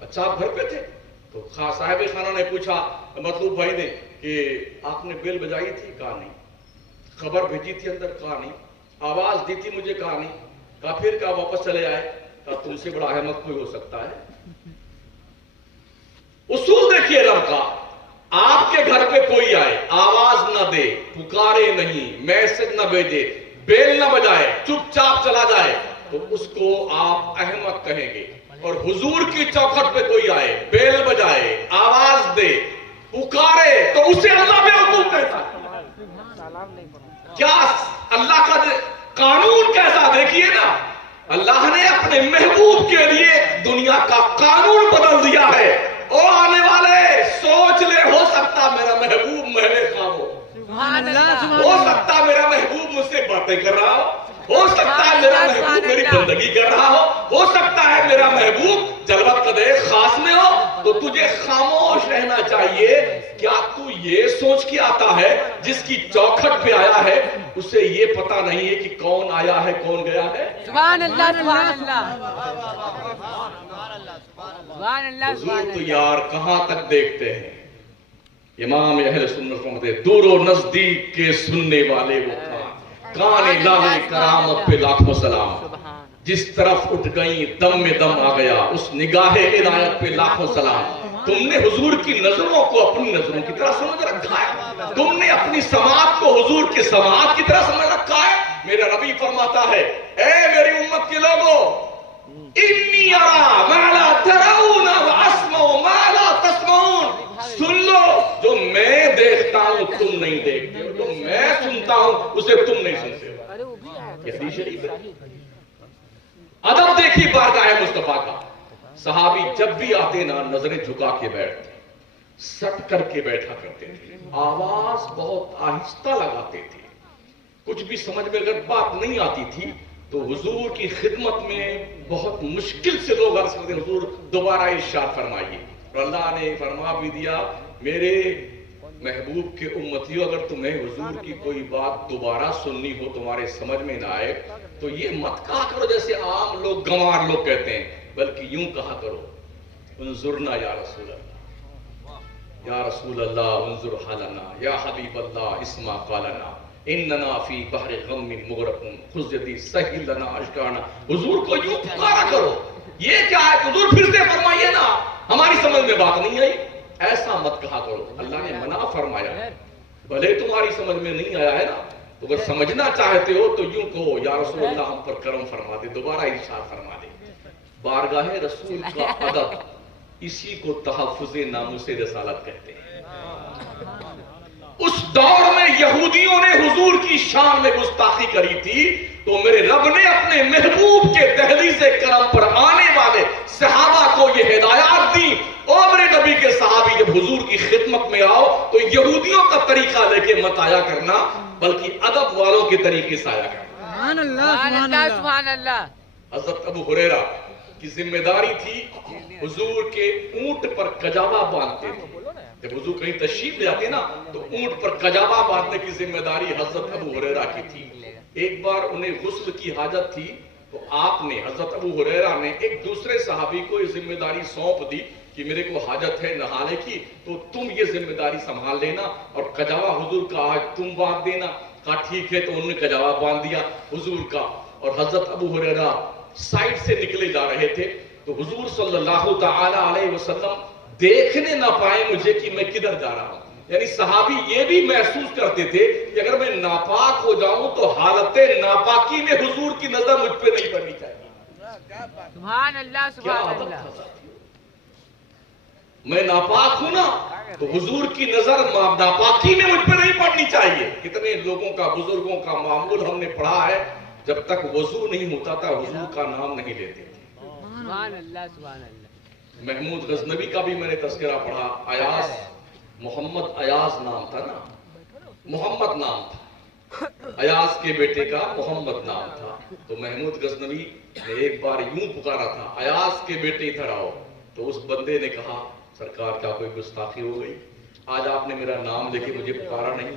اچھا آپ گھر پہ تھے؟ تو صاحب خانہ نے پوچھا مطلوب بھائی نے کہ آپ نے بیل بجائی تھی؟ کہا نہیں. خبر بھیجی تھی اندر؟ کہا نہیں. آواز دی تھی مجھے؟ کہا نہیں. کہا پھر کہا واپس چلے آئے؟ کہا تم سے بڑا احمق کوئی ہو سکتا ہے؟ اصول دیکھیے رب کا، آپ کے گھر پہ کوئی آئے، آواز نہ دے، پکارے نہیں، میسج نہ بھیجے، بیل نہ بجائے، چپ چاپ چلا جائے، تو اس کو آپ احمق کہیں گے. اور حضور کی چوکھٹ پہ کوئی آئے، بیل بجائے، آواز دے، پکارے، تو اسے اللہ بے وقوف کہتا ہے. کیا اللہ کا قانون کیسا دیکھیے نا، اللہ نے اپنے محبوب کے لیے دنیا کا قانون بدل دیا ہے. او آنے والے سوچ لے، ہو سکتا میرا محبوب محل خواہ ہو سکتا میرا محبوب مجھ سے باتیں کر رہا ہو سکتا ہے میرا محبوب میری بندگی کر رہا ہو سکتا ہے میرا محبوب جلوت قدر خاص میں ہو. تو تجھے خاموش رہنا چاہیے. کیا تو یہ سوچ کے آتا ہے جس کی چوکھٹ پہ آیا ہے اسے یہ پتا نہیں ہے کہ کون آیا ہے کون گیا ہے؟ سبحان اللہ سبحان اللہ. حضور تو یار کہاں تک دیکھتے ہیں. امام اہل سنت فرماتے ہیں دور و نزدیک کے سننے والے وہ کان الہ کرامت پہ لاکھوں سلام. جس طرف اٹھ گئی دم میں دم آ گیا، اس نگاہ عنایت پہ لاکھوں سلام. تم نے حضور کی نظروں کو اپنی نظروں کی طرح سمجھ رکھا ہے، تم نے اپنی سماعت کو حضور کی سماعت کی طرح سمجھ رکھا ہے. میرا نبی فرماتا ہے اے میری امت کے لوگوں، انی ارا ما لا ترون واسمع ما لا تسمعون. سن لو جو میں دیکھتا ہوں تم نہیں دیکھتے ہو، جو میں سنتا ہوں اسے تم نہیں سنتے ہو. یہ حدیث شریف ہے. ادب دیکھی بارگاہ مصطفیٰ کا. صحابی جب بھی آتے نا نظریں جھکا کے بیٹھتے، سٹ کر کے بیٹھا کرتے تھے، آواز بہت آہستہ لگاتے تھے. کچھ بھی سمجھ میں اگر بات نہیں آتی تھی تو حضور کی خدمت میں بہت مشکل سے لوگ عرض کرتے حضور دوبارہ ارشاد فرمائیے. اور اللہ نے فرما بھی دیا میرے محبوب کے امتیوں، اگر تمہیں حضور کی کوئی بات دوبارہ سننی ہو تمہارے سمجھ میں نہ آئے تو یہ مت کہا کرو جیسے عام لوگ گنوار لوگ کہتے ہیں، بلکہ یوں کہا کرو انظرنا یا رسول اللہ، یا رسول اللہ انظر حالنا، یا حبیب اللہ اسمع قالنا، اننا فی بحر غم مغرقون خذ یدی سہل لنا اشکانا. حضور کو یوں پکارا کرو. یہ کیا ہے؟ حضور پھر سے فرمائیے نا ہماری سمجھ میں بات نہیں آئی، ایسا مت کہا کرو. اللہ نے منع فرمایا، بھلے تمہاری سمجھ میں نہیں آیا ہے نا تو اگر سمجھنا چاہتے ہو تو یوں کہو یا رسول اللہ ہم پر کرم فرما دے، دوبارہ ارشاد فرما دے. بارگاہ رسول کا ادب، اسی کو تحفظ ناموس رسالت کہتے ہیں. اس دور میں یہودیوں نے حضور کی شان میں گستاخی کری تھی تو میرے رب نے اپنے محبوب کے دہلیز کرم پر آنے والے صحابہ کو یہ ہدایات دی. اور میرے نبی کے صحابی جب حضور کی خدمت میں آؤ تو یہودیوں کا طریقہ لے کے مت آیا کرنا بلکہ ادب والوں کے طریقے سے آیا کرنا. سبحان اللہ سبحان اللہ. حضرت ابو ہریرہ کی ذمہ داری تھی حضور کے اونٹ پر کجاوا باندھتے تھے. جب حضور کہیں تشریف لے آتے نا تو اونٹ پر کجاوا باندھنے کی ذمہ داری حضرت ابو ہریرہ کی تھی. ایک بار انہیں غسل کی حاجت تھی تو آپ نے حضرت ابو ہریرہ نے ایک دوسرے صحابی کو یہ ذمہ داری سونپ دی کہ میرے کو حاجت ہے نہانے کی تو تم یہ ذمہ داری سنبھال لینا اور کجاوا حضور کا آج تم باندھ دینا. کہا ٹھیک ہے. تو انہوں نے کجاوا باندھ دیا حضور کا. اور حضرت ابو ہریرہ سائڈ سے نکلے جا رہے تھے تو حضور صلی اللہ تعالی علیہ وسلم دیکھنے نہ پائے مجھے کہ میں کدھر جا رہا ہوں. یعنی صحابی یہ بھی محسوس کرتے تھے کہ اگر میں ناپاک ہو جاؤں تو حالت ناپاکی میں حضور کی نظر مجھ پہ نہیں پڑنی چاہیے. سبحان اللہ سبحان اللہ. میں ناپاک ہوں نا تو حضور کی نظر ناپاکی میں مجھ پہ نہیں پڑنی چاہیے. کتنے لوگوں کا بزرگوں کا معمول ہم نے پڑھا ہے جب تک وضو نہیں ہوتا تھا حضور کا نام نہیں لیتے تھے. سبحان اللہ سبحان اللہ. محمود غزنوی کا بھی میں نے تذکرہ پڑھا. ایاز محمد ایاز نام تھا نا, محمد نام تھا. ایاز کے بیٹے کا محمد نام تھا. تو محمود غزنوی نے ایک بار یوں پکارا تھا ایاز کے بیٹے ادھر آؤ. تو اس بندے نے کہا سرکار کیا کوئی گستاخی ہو گئی, آج آپ نے میرا نام لے کے مجھے پکارا نہیں,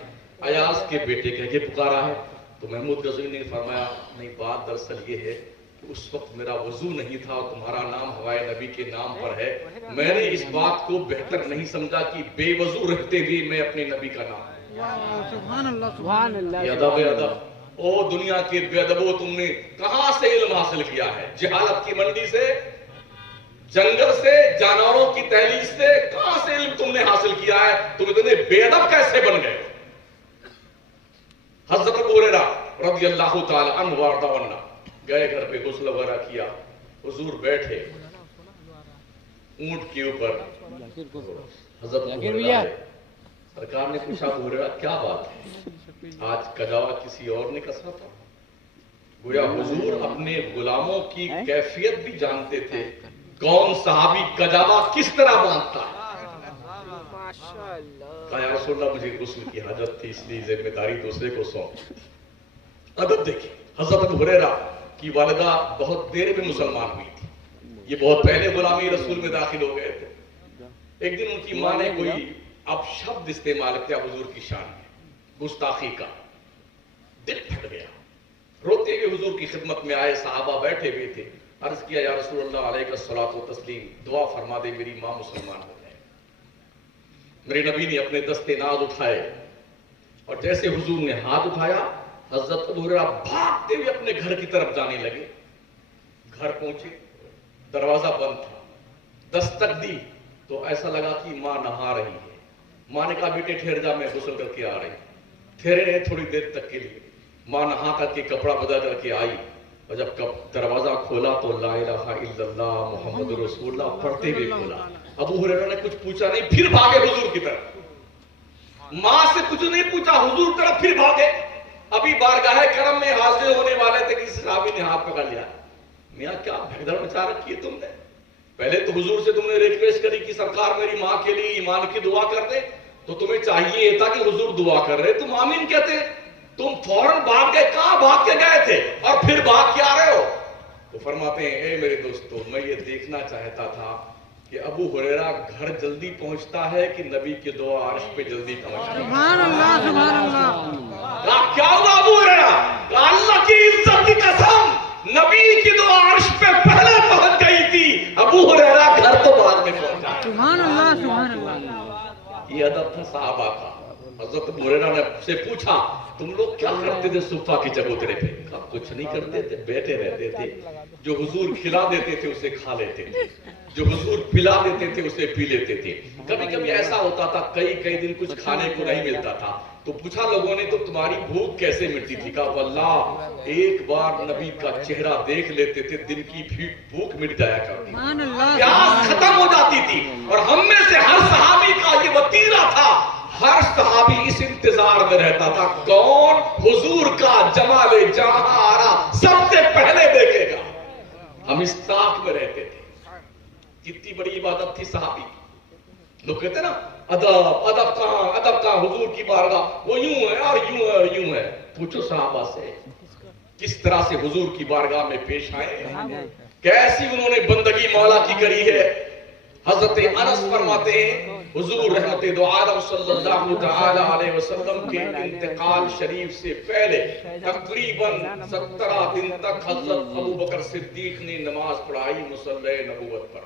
ایاز کے بیٹے کہہ کے پکارا ہے. تو محمود غزنوی نے فرمایا نہیں, بات دراصل یہ ہے کہ اس وقت میرا وضو نہیں تھا اور تمہارا نام ہوائے نبی کے نام پر ہے. میں نے اس بات کو بہتر نہیں سمجھا کہ بے وضو رہتے ہوئے میں اپنے نبی کا نام. سبحان اللہ سبحان اللہ. یہ ادب ہے ادب. او دنیا کے بے ادبو, تم نے کہاں سے علم حاصل کیا ہے؟ جہالت کی منڈی سے, جنگل سے, جانوروں کی دہلیز سے, کہاں سے علم تم نے حاصل کیا ہے؟ تم اتنے بے ادب کیسے بن گئے؟ حضرت ابو ہریرہ رضی اللہ تعالی عنہ وارضہ گئے گھر پہ غسل وغیرہ کیا. حضور بیٹھے اونٹ کے اوپر. حضرت ابو ہریرہ سرکار نے پوچھا ابو ہریرہ کیا بات ہے, آج کجاوا کسی اور نے کسا تھا؟ گویا حضور اپنے غلاموں کی کیفیت بھی جانتے تھے, کون صحابی کجاوا کس طرح باندھتا ہے. کہا یا رسول اللہ مجھے غسل کی حاجت تھی اس لیے ذمہ داری دوسرے کو سونپ. ادب دیکھیں. حضرت ابو ہریرہ کی والدہ بہت دیر میں مسلمان ہوئی تھی. یہ بہت پہلے غلامی رسول میں داخل ہو گئے تھے. ایک دن ان کی ماں نے کوئی اب شبد استعمال کیا حضور کی شان میں, گستاخی کا. دل پھٹ گیا. روتے ہوئے حضور کی خدمت میں آئے, صحابہ بیٹھے ہوئے تھے. عرض کیا یا رسول اللہ علیہ الصلوۃ والتسلیم, دعا فرما دے میری ماں مسلمان ہو جائے. میرے نبی نے اپنے دستے ناز اٹھائے اور جیسے حضور نے ہاتھ اٹھایا حضرت ابو ہریرہ بھاگتے ہوئے اپنے گھر کی طرف جانے لگے. گھر پہنچے, دروازہ بند تھا. دستک دی تو ایسا لگا کہ ماں نہا رہی ہے. ماں نے کہا بیٹے ٹھہر جا, میں غسل کر کے آ رہی. ٹھہرے رہے تھوڑی دیر تک کے لیے. ماں نہا کر کے کپڑا بدل کر کے آئی اور جب دروازہ کھولا تو لا الہ الا اللہ محمد رسول اللہ پڑھتے ہوئے کھولا. ابو ہریرہ نے کچھ پوچھا نہیں, پھر بھاگے حضور کی طرف. ماں سے کچھ نہیں پوچھا, حضور کی طرف پھر بھاگے. ابھی بارگاہ کرم میں حاضر ہونے والے تھے, کسی صحابی نے ہاتھ پکڑ لیا. میاں کیا بھگدڑ مچا رکھی ہے تم نے؟ پہلے تو حضور سے تم نے ریکویسٹ کری کہ سرکار میری ماں کے لیے ایمان کی دعا کر دے, تو تمہیں چاہیے تھا کہ حضور دعا کر رہے تم آمین کہتے. تم فوراً بھاگ گئے. کہاں بھاگ کے گئے تھے اور پھر بھاگ کے آ رہے ہو؟ تو فرماتے ہیں اے میرے دوستو, میں یہ دیکھنا چاہتا تھا کہ ابو ہریرہ گھر جلدی پہنچتا ہے کہ نبی کی دعا عرش پہ جلدی پہنچتا ہے. سبحان اللہ سبحان اللہ. کیا ہوا ابو ہریرہ؟ اللہ کی عزت کی قسم, نبی کی دعا عرش پہ پہلے پہنچ گئی تھی, ابو ہریرہ گھر تو بعد میں پہنچا. سبحان اللہ سبحان اللہ. یہ ادب تھا صحابہ کا. حضرت ابو ہریرہ نے سے پوچھا تم لوگ کیا کرتے تھے صفہ کی چبوترے پہ؟ کہا کچھ نہیں کرتے تھے, بیٹھے رہتے تھے. جو حضور کھلا دیتے تھے اسے کھا لیتے تھے, جو حضور پلا دیتے تھے اسے پی لیتے تھے. کبھی کبھی ایسا ہوتا تھا کئی دن کچھ کھانے کو نہیں ملتا تھا, تو پوچھا لوگوں نے تو تمہاری بھوک کیسے مٹتی تھی؟ کہا واللہ ایک بار نبی کا چہرہ دیکھ لیتے تھے دن کی بھوک مٹ جایا کرتی, پیاس ختم ہو جاتی تھی. اور ہم میں سے ہر صحابی کا یہ وتیرہ تھا, ہر صحابی اس انتظار میں رہتا تھا کون حضور کا جمال جہاں آرا سب سے پہلے دیکھے گا. ہم اس طاق میں رہتے تھے. کتنی بڑی عبادت تھی صحابی کی. لوگ کہتے ہیں نا ادب کہاں حضور کی بارگاہ وہ یوں ہے اور یوں ہے اور یوں ہے. پوچھو صحابہ سے کس طرح سے حضور کی بارگاہ میں پیش آئے, کیسی انہوں نے بندگی مولا کی کری ہے. حضرت انس فرماتے ہیں حضور رحمت دو عالم صلی اللہ تعالی علیہ وسلم کے انتقال شریف سے پہلے تقریباً 17 دن تک حضرت ابو بکر صدیق نے نماز پڑھائی مصلی نبوت پر.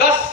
10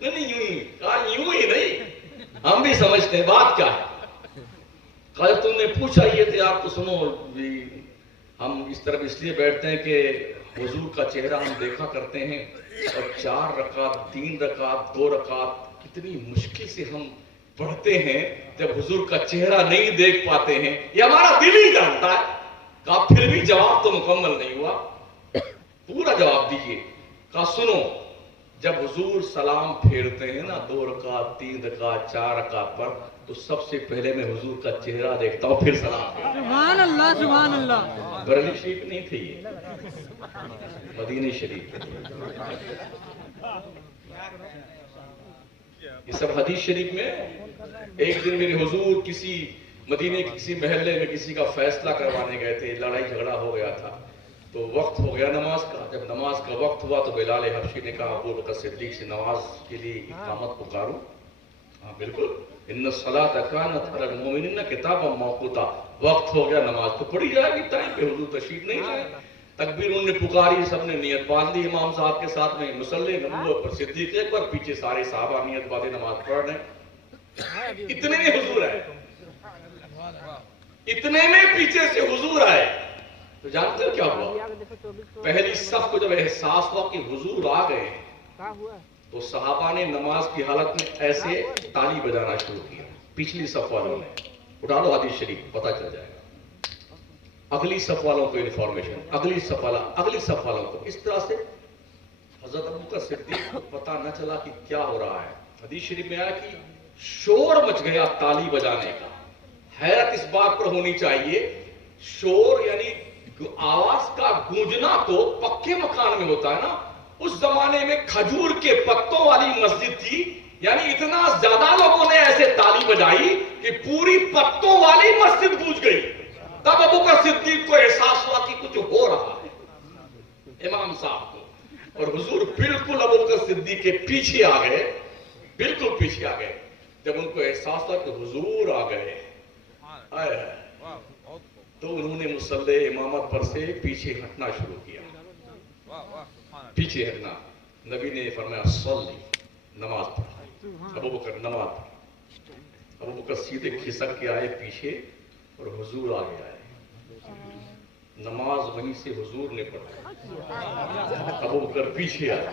نہیں یوں ہی کہا، یوں ہی نہیں، ہم بھی سمجھتے ہیں بات کیا ہے۔ کہا جب تم نے پوچھا یہ تھے آپ تو سنو جی، ہم اس طرف اس لیے بیٹھتے ہیں کہ حضور کا چہرہ ہم دیکھا کرتے ہیں، اور 4 رکعت 3 رکعت 2 رکعت کتنی مشکل سے ہم پڑھتے ہیں جب حضور کا چہرہ نہیں دیکھ پاتے ہیں، یہ ہمارا دل ہی جانتا ہے۔ کہا پھر بھی جواب تو مکمل نہیں ہوا، پورا جواب دیجیے۔ کہا سنو، جب حضور سلام پھیرتے ہیں نا 2 رکعت 3 رکعت 4 رکعت پر، تو سب سے پہلے میں حضور کا چہرہ دیکھتا ہوں، پھر سلام پھیرتا ہوں۔ سبحان اللہ سبحان اللہ۔ بریلی شریف نہیں تھے یہ، مدینہ شریف۔ یہ سب حدیث شریف میں۔ ایک دن میرے حضور کسی مدینے کے کسی محلے میں کسی کا فیصلہ کروانے گئے تھے، لڑائی جھگڑا ہو گیا تھا، تو وقت ہو گیا نماز کا۔ جب نماز کا وقت ہوا تو بلال حبشی نے کہا ابو بکر صدیق سے نماز کے لیے اقامت پکاروں؟ ہاں بالکل، ان الصلاۃ کانت علی المؤمنین کتابا موقوتا، وقت ہو گیا نماز تو پڑھی جائے گی، ٹائم پہ حضور تشریف نہیں لائے۔ تکبیر انہوں نے پکاری، سب نے نیت باندھ لی امام صاحب کے ساتھ میں، مصلی نبوت پر صدیق ایک بار، پیچھے سارے صحابہ نیت باندھے نماز پڑھ رہے ہیں۔ اتنے میں حضور آئے، اتنے میں پیچھے سے حضور آئے تو جانتے ہو کیا ہوا؟ پہلی صف کو جب احساس ہوا کہ حضور آ گئے تو صحابہ نے نماز کی حالت میں ایسے تالی بجانا شروع کیا۔ پچھلی صف والوں نے، اٹھا لو حدیث شریف پتہ چل جائے گا، اگلی صف والوں کو انفارمیشن، اگلی صف والوں کو، اس طرح سے حضرت ابو بکر صدیق کو پتہ نہ چلا کہ کیا ہو رہا ہے۔ حدیث شریف میں آیا کہ شور مچ گیا تالی بجانے کا۔ حیرت اس بات پر ہونی چاہیے، شور یعنی آواز کا گونجنا تو پکے مکان میں ہوتا ہے نا، اس زمانے میں کھجور کے پتوں والی مسجد تھی، یعنی اتنا زیادہ لوگوں نے ایسے تالی بجائی کہ پوری پتوں والی مسجد گونج گئی۔ تب ابو بکر صدیق کو احساس ہوا کہ کچھ ہو رہا ہے امام صاحب کو، اور حضور بالکل ابو بکر صدیق کے پیچھے آ گئے، بالکل پیچھے آ گئے۔ جب ان کو احساس ہوا کہ حضور آ گئے تو انہوں نے مصلی امامت پر سے پیچھے ہٹنا شروع کیا، پیچھے ہٹنا۔ نبی نے فرمایا صلی، نماز پڑھا۔ ابو بکر نماز پڑھا، ابو بکر سیدھے کھسک کے آئے پیچھے اور حضور آگے آئے، نماز وہیں سے حضور نے پڑھا، ابو بکر پیچھے آئے۔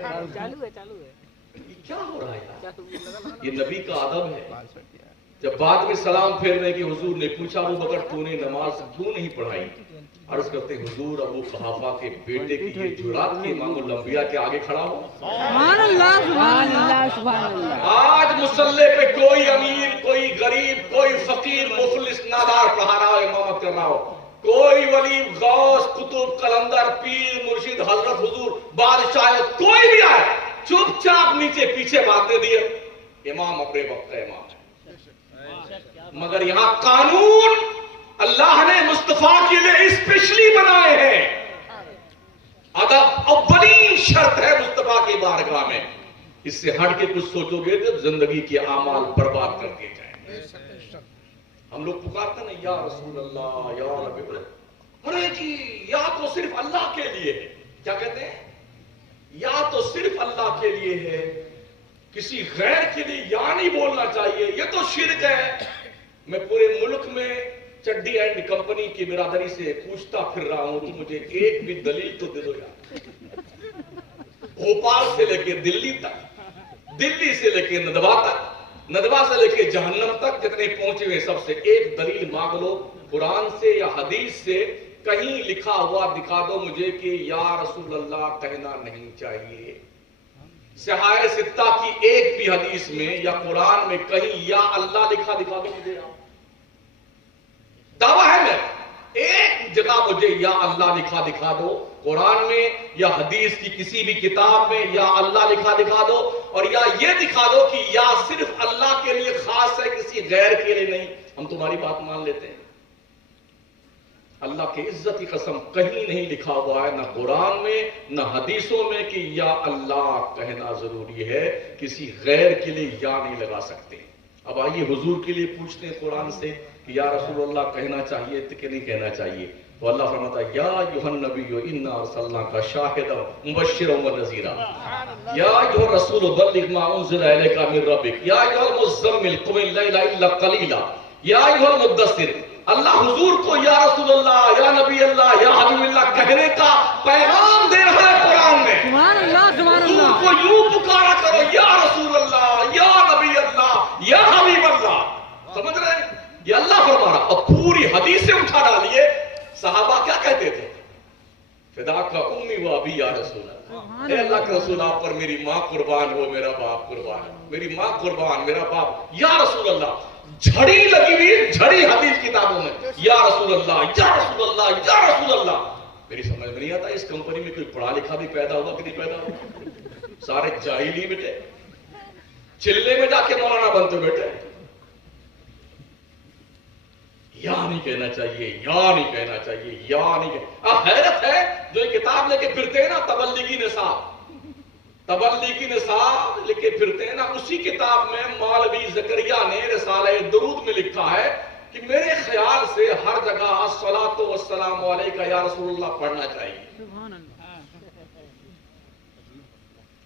یہ کیا ہو رہا ہے؟ یہ نبی کا ادب ہے۔ جب بعد میں سلام پھیرنے کے حضور نے پوچھا ابو بکر تو نے نماز کیوں نہیں پڑھائی؟ عرض کرتے حضور ابو قحافہ کے بیٹے کی یہ جرات کہ امام الانبیاء کے آگے کھڑا ہو۔ سبحان اللہ سبحان اللہ سبحان اللہ۔ آج مصلی پہ کوئی امیر، کوئی غریب، کوئی فقیر، مفلس، نادار پڑھا رہا ہو، امامت کر رہا ہو، کوئی ولی، غوث، قطب، قلندر، پیر، مرشد، حضرت، حضور، بادشاہ، کوئی بھی آئے چپ چاپ نیچے پیچھے باتیں دیے، امام اپنے وقت کا امام ہے۔ مگر یہاں قانون اللہ نے مصطفیٰ کے لیے اسپیشلی بنائے ہیں، ادب اولین شرط ہے مصطفیٰ کی بارگاہ میں، اس سے ہٹ کے کچھ سوچو گے تو زندگی کے اعمال برباد کر کے جائیں گے۔ ہم لوگ پکارتے ہیں یا رسول اللہ یا رب، ارے جی یا تو صرف اللہ کے لیے ہے، کیا کہتے ہیں؟ یا تو صرف اللہ کے لیے ہے، کسی غیر کے لیے یا نہیں بولنا چاہیے، یہ تو شرک ہے۔ میں پورے ملک میں چڈی اینڈ کمپنی کی برادری سے پوچھتا پھر رہا ہوں کہ مجھے ایک بھی دلیل تو دے دو یار، بھوپال سے لے کے دلی تک، دلی سے لے کے ندوا تک، ندوا سے لے کے جہنم تک جتنے پہنچے ہوئے سب سے ایک دلیل مانگ لو، قرآن سے یا حدیث سے کہیں لکھا ہوا دکھا دو مجھے کہ یا رسول اللہ کہنا نہیں چاہیے۔ صحائح ستہ کی ایک بھی حدیث میں یا قرآن میں کہیں یا اللہ لکھا دکھا دو مجھے، دعویٰ ہے میرا، ایک جگہ مجھے یا اللہ لکھا دکھا دو، قرآن میں یا حدیث کی کسی بھی کتاب میں یا اللہ لکھا دکھا دو، اور یا یہ دکھا دو کہ یا صرف اللہ کے لیے خاص ہے کسی غیر کے لیے نہیں۔ ہم تمہاری بات مان لیتے ہیں، اللہ کی عزت کی قسم کہیں نہیں لکھا ہوا ہے، نہ قرآن میں نہ حدیثوں میں کہ یا اللہ کہنا ضروری ہے، کسی غیر کے لیے یا نہیں لگا سکتے۔ اب آئیے حضور کے لیے پوچھتے ہیں قرآن سے کہ یا رسول اللہ کہنا چاہیے کہ نہیں کہنا چاہیے۔ تو اللہ فرماتا ہے یا ایھا النبی انا ارسلناک شاہدا مبشرا ونذیرا یا ایھا الرسول بلغ ما انزل الیک من ربک یا ایھا المزمل قم اللیل الا قلیلا یا ایھا المدثر. اللہ حضور کو یا رسول اللہ، یا نبی اللہ، یا حبیب اللہ کہنے کا پیغام دے رہا ہے قرآن میں. سبحان اللہ سبحان حضور اللہ. کو یوں پکارا کرو یا رسول اللہ، یا نبی اللہ، یا حبیب اللہ. سمجھ رہے ہیں؟ یہ اللہ فرما رہا. اور پوری حدیثیں اٹھا ڈالیے. صحابہ کیا کہتے تھے؟ فداک امی و ابی یا رسول اللہ. اے اللہ کے رسول، آپ پر میری ماں قربان ہو، میرا باپ قربان، میری ماں قربان، میرا باپ. یا رسول اللہ جھڑی لگی ہوئی، جھڑی حدیث کتابوں میں یا رسول اللہ، یا رسول اللہ، یا رسول اللہ. میری سمجھ میں نہیں آتا اس کمپنی میں کوئی پڑھا لکھا بھی پیدا ہوا کہ نہیں پیدا ہوا؟ سارے جاہل ہی بیٹے، چلے میں جا کے مولانا بنتے بیٹے. یا نہیں کہنا چاہیے، یا نہیں کہنا چاہیے، یا نہیں کہنا. اب حیرت ہے جو یہ کتاب لے کے پھرتے ہیں نا، تبلیغی نصاب، تبلیغی نصاب لے کے پھرتے ہیں نا، اسی کتاب میں مولوی زکریا نے رسالہ درود میں لکھا ہے کہ میرے خیال سے ہر جگہ الصلاۃ والسلام علیک یا رسول اللہ پڑھنا چاہیے. سبحان اللہ.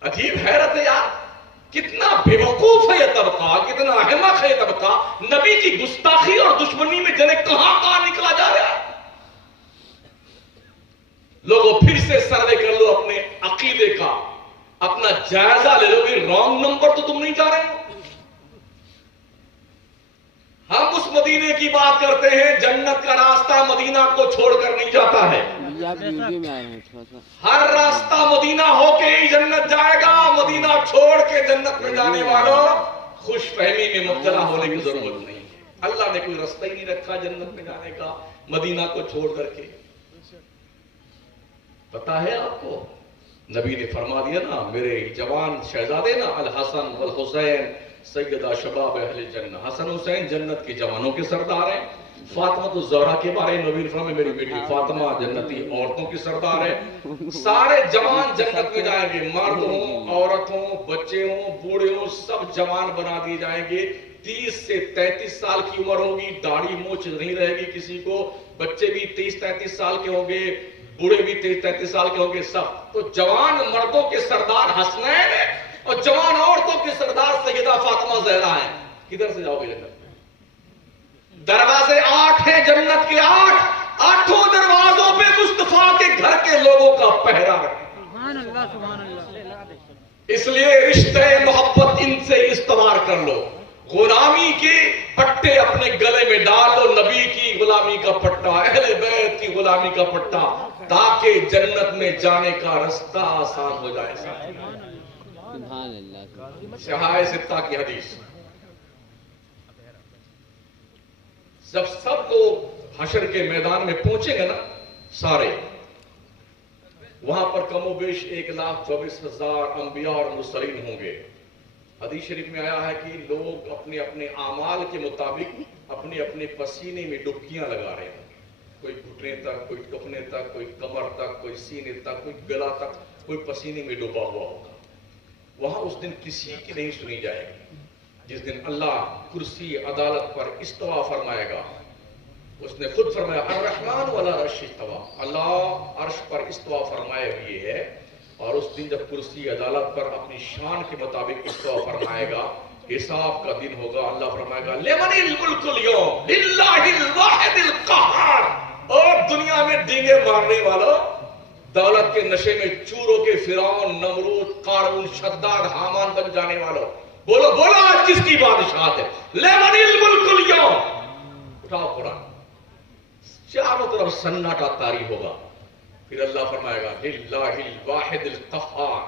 عجیب حیرت ہے یار، کتنا بے وقوف ہے یہ طبقہ، کتنا احمق ہے یہ طبقہ. نبی کی گستاخی اور دشمنی میں جنے کہاں نکلا جا رہا ہے. لوگوں پھر سے سروے کر لو اپنے عقیدے کا، اپنا جائزہ لے لو. رانگ نمبر تو تم نہیں جا رہے ہو. ہم اس مدینے کی بات کرتے ہیں، جنت کا راستہ مدینہ کو چھوڑ کر نہیں جاتا ہے. ہر راستہ مدینہ ہو کے ہی جنت جائے گا. مدینہ چھوڑ کے جنت میں جانے والوں خوش فہمی میں مبتلا ہونے کی ضرورت نہیں ہے. اللہ نے کوئی راستہ ہی نہیں رکھا جنت میں جانے کا مدینہ کو چھوڑ کر کے. پتا ہے آپ کو، نبی نے فرما دیا نا، میرے جوان شہزادے نا، الحسن والحسین سیدہ شباب اہل جنہ. حسن حسین جنت کے جوانوں کے سردار ہیں. فاطمہ الزہرا کے بارے میں نبی نے فرمایا میری بیٹی فاطمہ جنتی عورتوں کی سردار ہے. سارے جوان جنت میں جائیں گے، مرد ہوں، عورت ہوں، بچے ہوں، بوڑھے ہوں، سب جوان بنا دیے جائیں گے. 30 سے 33 سال کی عمر ہوگی، داڑھی مونچھ نہیں رہے گی کسی کو. بچے بھی 30-33 سال کے ہوں گے، بوڑھے بھی 30-33 سال کے ہوں گے سب. تو جوان مردوں کے سردار حسنین ہیں اور جوان عورتوں کے سردار سیدہ فاطمہ زہرا ہیں. کدھر سے جاؤ گے جنت میں؟ دروازے 8 ہیں جنت کے، 8 دروازوں پہ مصطفیٰ کے گھر کے لوگوں کا پہرا ہے. سبحان اللہ سبحان اللہ. اس لیے رشتے محبت ان سے استوار کر لو. غلامی کے پٹے اپنے گلے میں ڈال لو، نبی کی غلامی کا پٹا، اہل بیت کی غلامی کا پٹا، تاکہ جنت میں جانے کا راستہ آسان ہو جائے. سبحان اللہ. صحاح ستہ کی حدیث. جب سب لوگ حشر کے میدان میں پہنچیں گے نا، سارے وہاں پر کم و بیش 1,24,000 انبیاء اور مرسلین ہوں گے. حدیث شریف میں آیا ہے کہ لوگ اپنے اپنے اعمال کے مطابق اپنے اپنے پسینے میں ڈبکیاں لگا رہے ہیں. کوئی گھٹنے تک، کوئی ٹخنے تک، کوئی کمر تک، کوئی سینے تک، کوئی گلا تک، کوئی پسینے میں ڈوبا ہوا ہوگا. وہاں اس دن کسی کی نہیں سنی جائے گی. جس دن اللہ کرسی عدالت پر استوا فرمائے گا. اس نے خود فرمایا الرحمن ولا عرش استوا، اللہ عرش پر استوا فرمائے ہوئے ہے. اور اس دن جب کرسی عدالت پر اپنی شان کے مطابق استوا فرمائے گا، حساب کا دن ہوگا. اللہ فرمائے گا لمن الملک اليوم للہ الواحد القہار. اور دنیا میں ڈینگے مارنے والوں، دولت کے نشے میں چوروں کے فرعون، نمرود، قارون، شداد، حامان بن جانے والوں، بولو بولو آج کس کی بادشاہت ہے؟ لمن الملک اليوم. اٹھاؤ قرآن. چاروں طرف سناٹا طاری ہوگا. پھر اللہ فرمائے گا للہ الواحد القہار،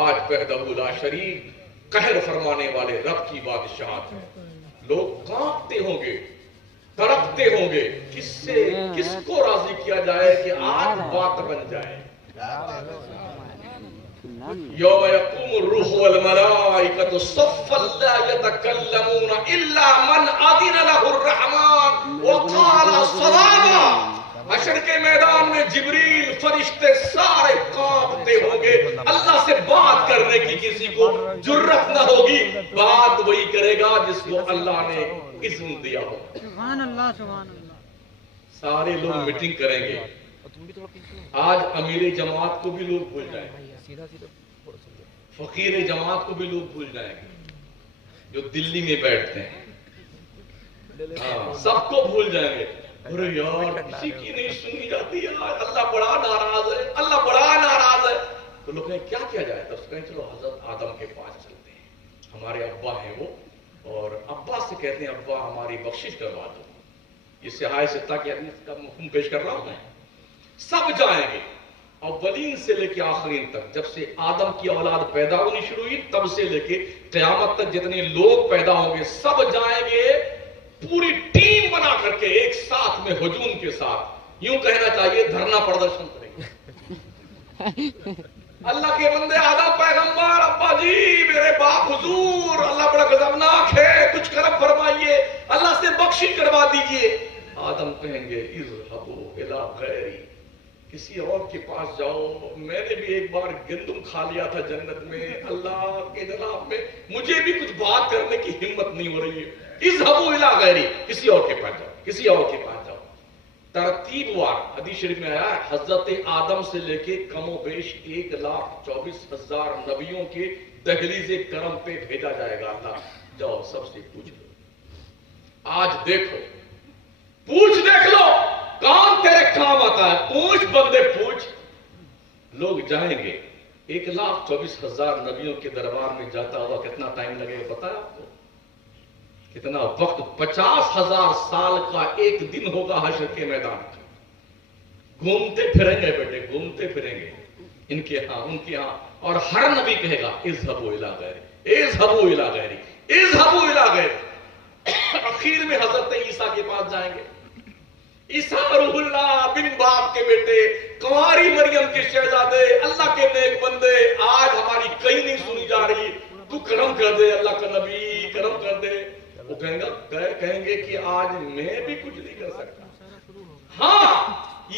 آج وحدہ لا شریک قہر فرمانے والے رب کی بادشاہت ہے. لوگ کانپتے ہوں گے، تڑپتے ہوں گے، کس کو راضی کیا جائے کہ آج بات بن جائے. یوم یقوم الروح والملائکۃ صفا لا یتکلمون الا من اذن له الرحمن وقال صوابا. حشر کے میدان میں جبریل، فرشتے سارے کانپتے ہوں گے. اللہ سے بات کرنے کی کسی کو جرت نہ ہوگی. بات وہی کرے گا جس کو اللہ نے اذن دیا ہو. سبحان اللہ سبحان اللہ. سارے لوگ میٹنگ کریں گے. آج امیر جماعت کو بھی لوگ بھول جائیں گے, فقیر جماعت کو بھی لوگ بھول جائیں گے, جو دلی میں بیٹھتے ہیں. سب کو بھول جائیں گے. ارے یار کسی کی نہیں سنی جاتی یار, اللہ بڑا ناراض ہے, اللہ بڑا ناراض ہے. تو لوگ کہیں کیا کیا جائے؟ تو کہیں چلو حضرت آدم کے پاس چلتے ہیں, ہمارے ابا ہیں وہ, اور ابا سے کہتے ہیں ابا ہماری بخشش کروا دو. یہ سہائے ستہ کی حدیث کا مفہوم پیش کر رہا ہوں میں. سب جائیں گے, اولین سے لے کے آخرین تک. جب سے آدم کی اولاد پیدا ہونی شروع ہوئی تب سے لے کے قیامت تک جتنے لوگ پیدا ہوں گے سب جائیں گے پوری ٹیم بنا کر کے ایک ساتھ میں ہجوم کے ساتھ. یوں کہنا چاہیے دھرنا پردرشن کریں گے. اللہ کے بندے آدم پیغمبر, ابا جی میرے باپ حضور, اللہ بڑا غضبناک ہے, کچھ کرم فرمائیے, اللہ سے بخشش کروا دیجئے. آدم کہیں گے اذهبوا الی غیری, کسی اور کے پاس جاؤ. میں نے بھی ایک بار گندم کھا لیا تھا جنت میں, اللہ کے جناب میں مجھے بھی کچھ بات کرنے کی ہمت نہیں ہو رہی ہے. اذهبوا الی غیری, کسی اور کے پاس جاؤ, کسی اور کے پاس جاؤ. ترتیب وار حدیث شریف میں آیا ہے حضرت آدم سے لے کے کم و بیش 1,24,000 نبیوں کے دہلیز کرم پہ بھیجا جائے گا. اللہ جاؤ سب سے پوچھ لو. آج دیکھو, پوچھ دیکھ لو کون تیرے کام آتا ہے, پوچھ بندے پوچھ. لوگ جائیں گے, 1,24,000 نبیوں کے دربار میں جاتا ہوا کتنا ٹائم لگے گا پتا ہے آپ کو؟ کتنا وقت, 50,000 سال کا ایک دن ہوگا حشر کے میدان کا. گھومتے پھریں گے بیٹے, گھومتے پھریں گے ان کے ہاں ان کے ہاں, اور ہر نبی کہے گا اذهبوا الی غیری, اذهبوا الی غیری, اذهبوا الی غیری. اخیر میں حضرت عیسیٰ کے پاس جائیں گے. عیسیٰ روح اللہ بن باپ کے بیٹے, کنواری مریم کے شہزادے, اللہ کے نیک بندے, آج ہماری کہیں نہیں سنی جا رہی, تو کرم کر دے اللہ کا نبی, کرم کر دے. وہ کہیں گے کہ آج میں بھی کچھ نہیں کر سکتا. ہاں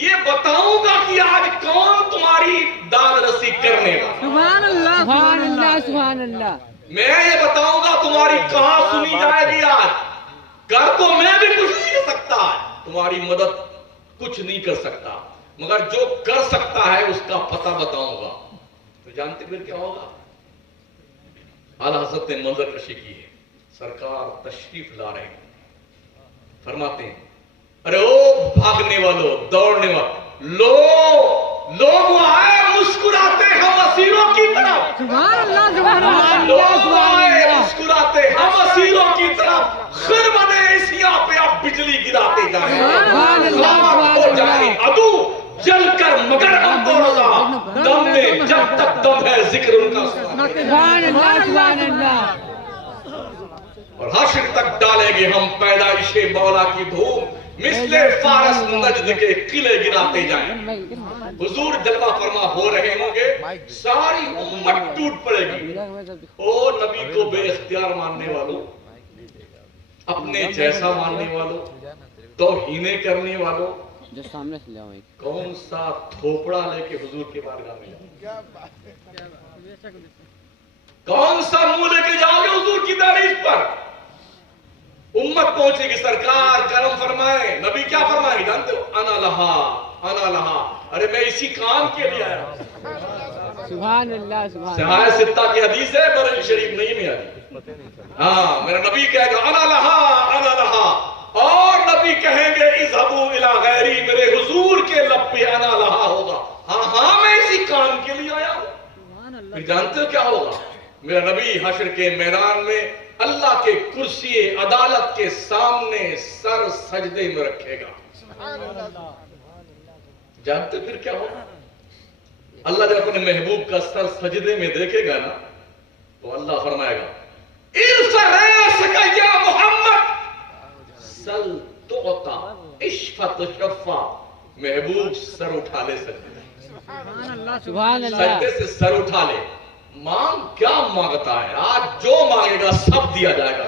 یہ بتاؤں گا کہ آج کون تمہاری داد رسی کرنے گا. سبحان اللہ, سبحان اللہ, سبحان اللہ. میں یہ بتاؤں گا تمہاری کہاں سنی جائے گی. آج کر تو میں بھی کچھ نہیں کر سکتا, تمہاری مدد کچھ نہیں کر سکتا, مگر جو کر سکتا ہے اس کا پتہ بتاؤں گا. تو جانتے پھر کیا ہوگا؟ اعلیٰ حضرت نے منظر کشی کی ہے. سرکار تشریف لا رہے ہیں, فرماتے ہیں ارے او بھاگنے والوں, دوڑنے والوں, لوگ آئے مسکراتے ہم اسیروں کی طرف. سبحان اللہ, سبحان اللہ, لوگ آئے مسکراتے ہم اسیروں کی طرف. خرمن ایسیا پہ اب بجلی گراتے جائیں, خاموش ہو جائیں عدو جل کر مگر ہم دوڑا دم میں جب تک دم ہے ذکر ان کا. سبحان اللہ, سبحان اللہ. اور حشر تک ڈالیں گے ہم پیدائش مولا کی دھوم, مثل فارس نجد کے قلعے گراتے جائیں. حضور جلوہ فرما ہو رہے ہوں گے, ساری امت ٹوٹ پڑے گی. او نبی کو بے اختیار ماننے والوں, اپنے جیسا ماننے والوں, توہین کرنے والوں, جو سامنے سے لے کون سا تھوپڑا لے کے حضور کے بارگاہ میں جاؤ, کون سا منہ لے کے جاؤ گے حضور کی تعریف پر؟ امت پہنچے گی, سرکار کرم فرمائے. نبی کیا فرمائے گی جانتے ہو؟ انا لہا, انا لہا. ارے میں اسی کام کے لیے آیا. سبحان اللہ, سبحان سہائے ستہ کی حدیث ہے, بریلی شریف نہیں میں آئی. ہاں میرا نبی کہے گا انا لہا, انا لہا. اور نبی کہیں گے اذهبوا الی غیری, میرے حضور کے لب پہ انا لہا ہوگا. ہاں ہاں میں اسی کام کے لیے آیا ہوں. پھر جانتے ہو کیا ہوگا؟ میرا نبی حشر کے میدان میں اللہ کے کرسی عدالت کے سامنے سر سجدے میں رکھے گا. جانتے پھر کیا ہوگا؟ اللہ جب اپنے محبوب کا سر سجدے میں دیکھے گا نا, تو اللہ فرمائے گا ارفع رأسک یا محمد سل تعطا اشفع تشفع. محبوب سر اٹھا لے سجدے سے, سبحان اللہ. سجدے سے سر اٹھا لے. مانگ کیا مانگتا ہے؟ آج جو مانگے گا سب دیا جائے گا.